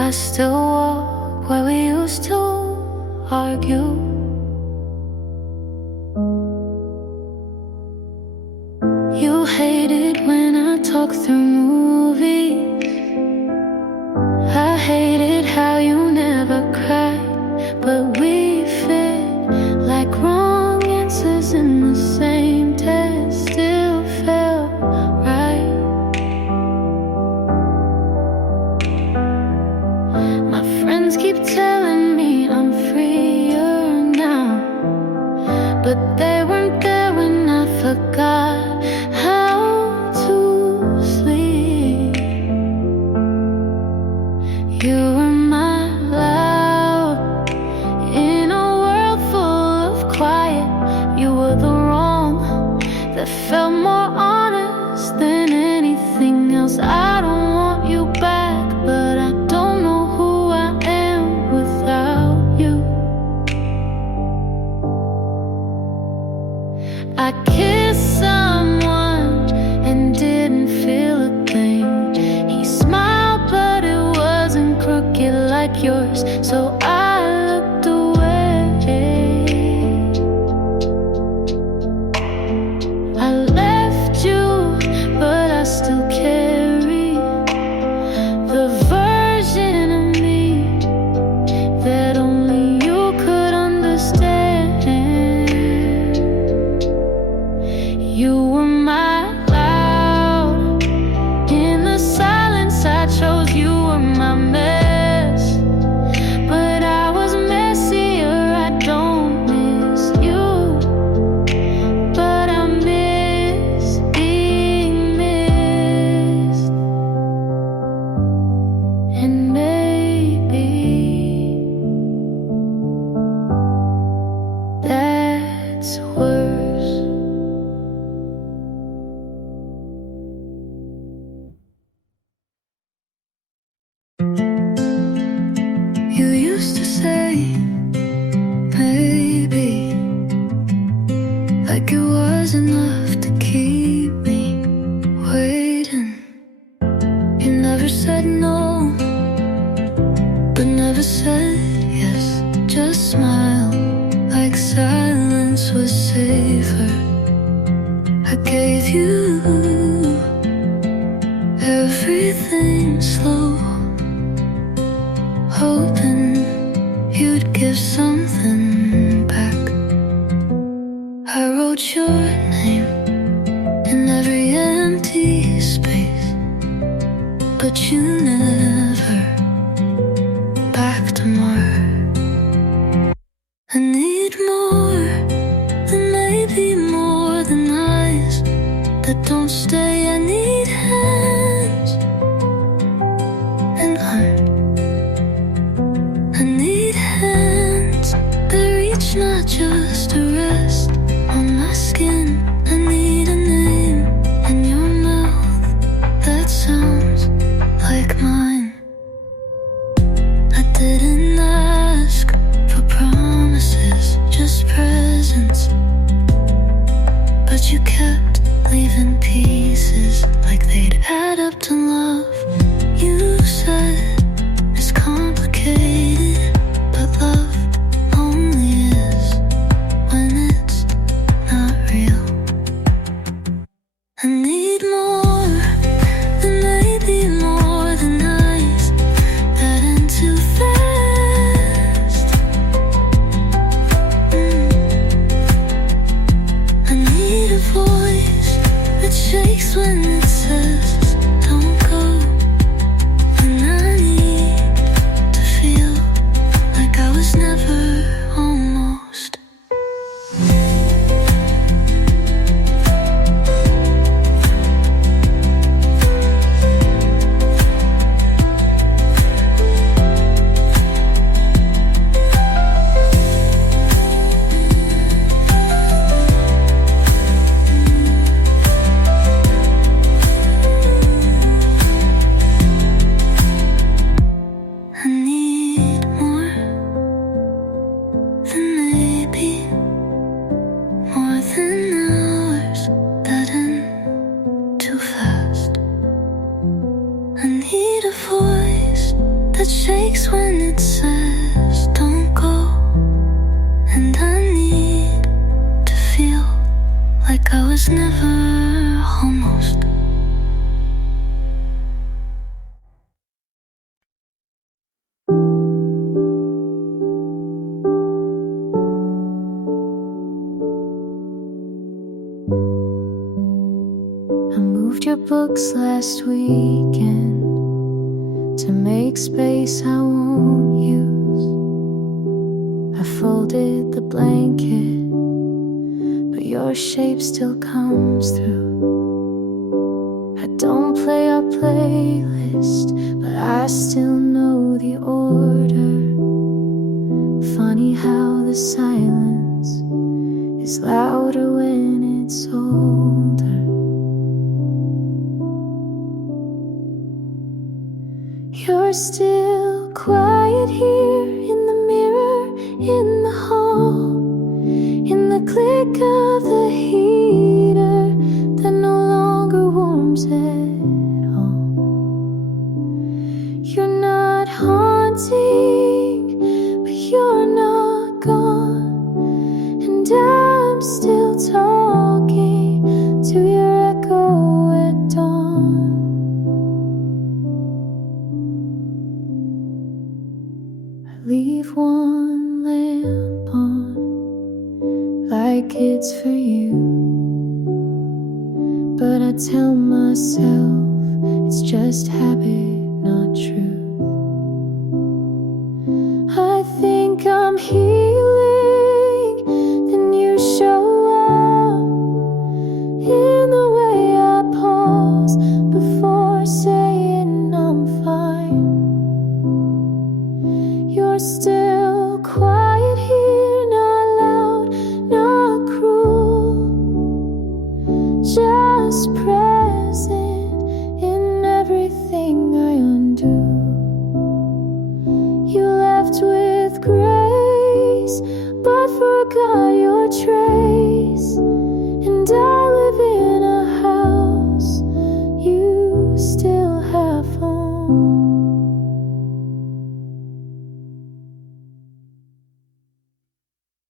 I still walk where we used to argue. You hated when I talk through movies. I hated how you never cried, but we fit like wrong answers in the same test. Still felt right. My friends keep telling me I'm freer now, but they weren't there when I forgot how to sleep. don't stay. I need hands and heart. I need hands that reach, not just to rest on my skin. I need a name in your mouth that sounds like mine. I didn't ask for promises, just presents, but you kept leaving pieces like they'd add up to love. You said it's complicated, but love only is when it's not real. I need more than maybe more than eyes that end too fast. I need a voice that shakes when it says don't go. And I need to feel like I was never almost. I need more than maybe, more than hours that end too fast. I need a voice that shakes when it says don't go. And I need to feel like I was never almost. I moved your books last weekend to make space I won't use. I folded the blanket, but your shape still comes through. I don't play our playlist, but I still know the order. Funny how the silence is louder when it's older. You're still quiet here in the mirror, in the hall, in the click of the heater that no longer warms at all. You're not haunting, but you're not gone, and I'm still talking to your echo at dawn. Leave one lamp on, like it's for you, but I tell myself it's just habit, not true.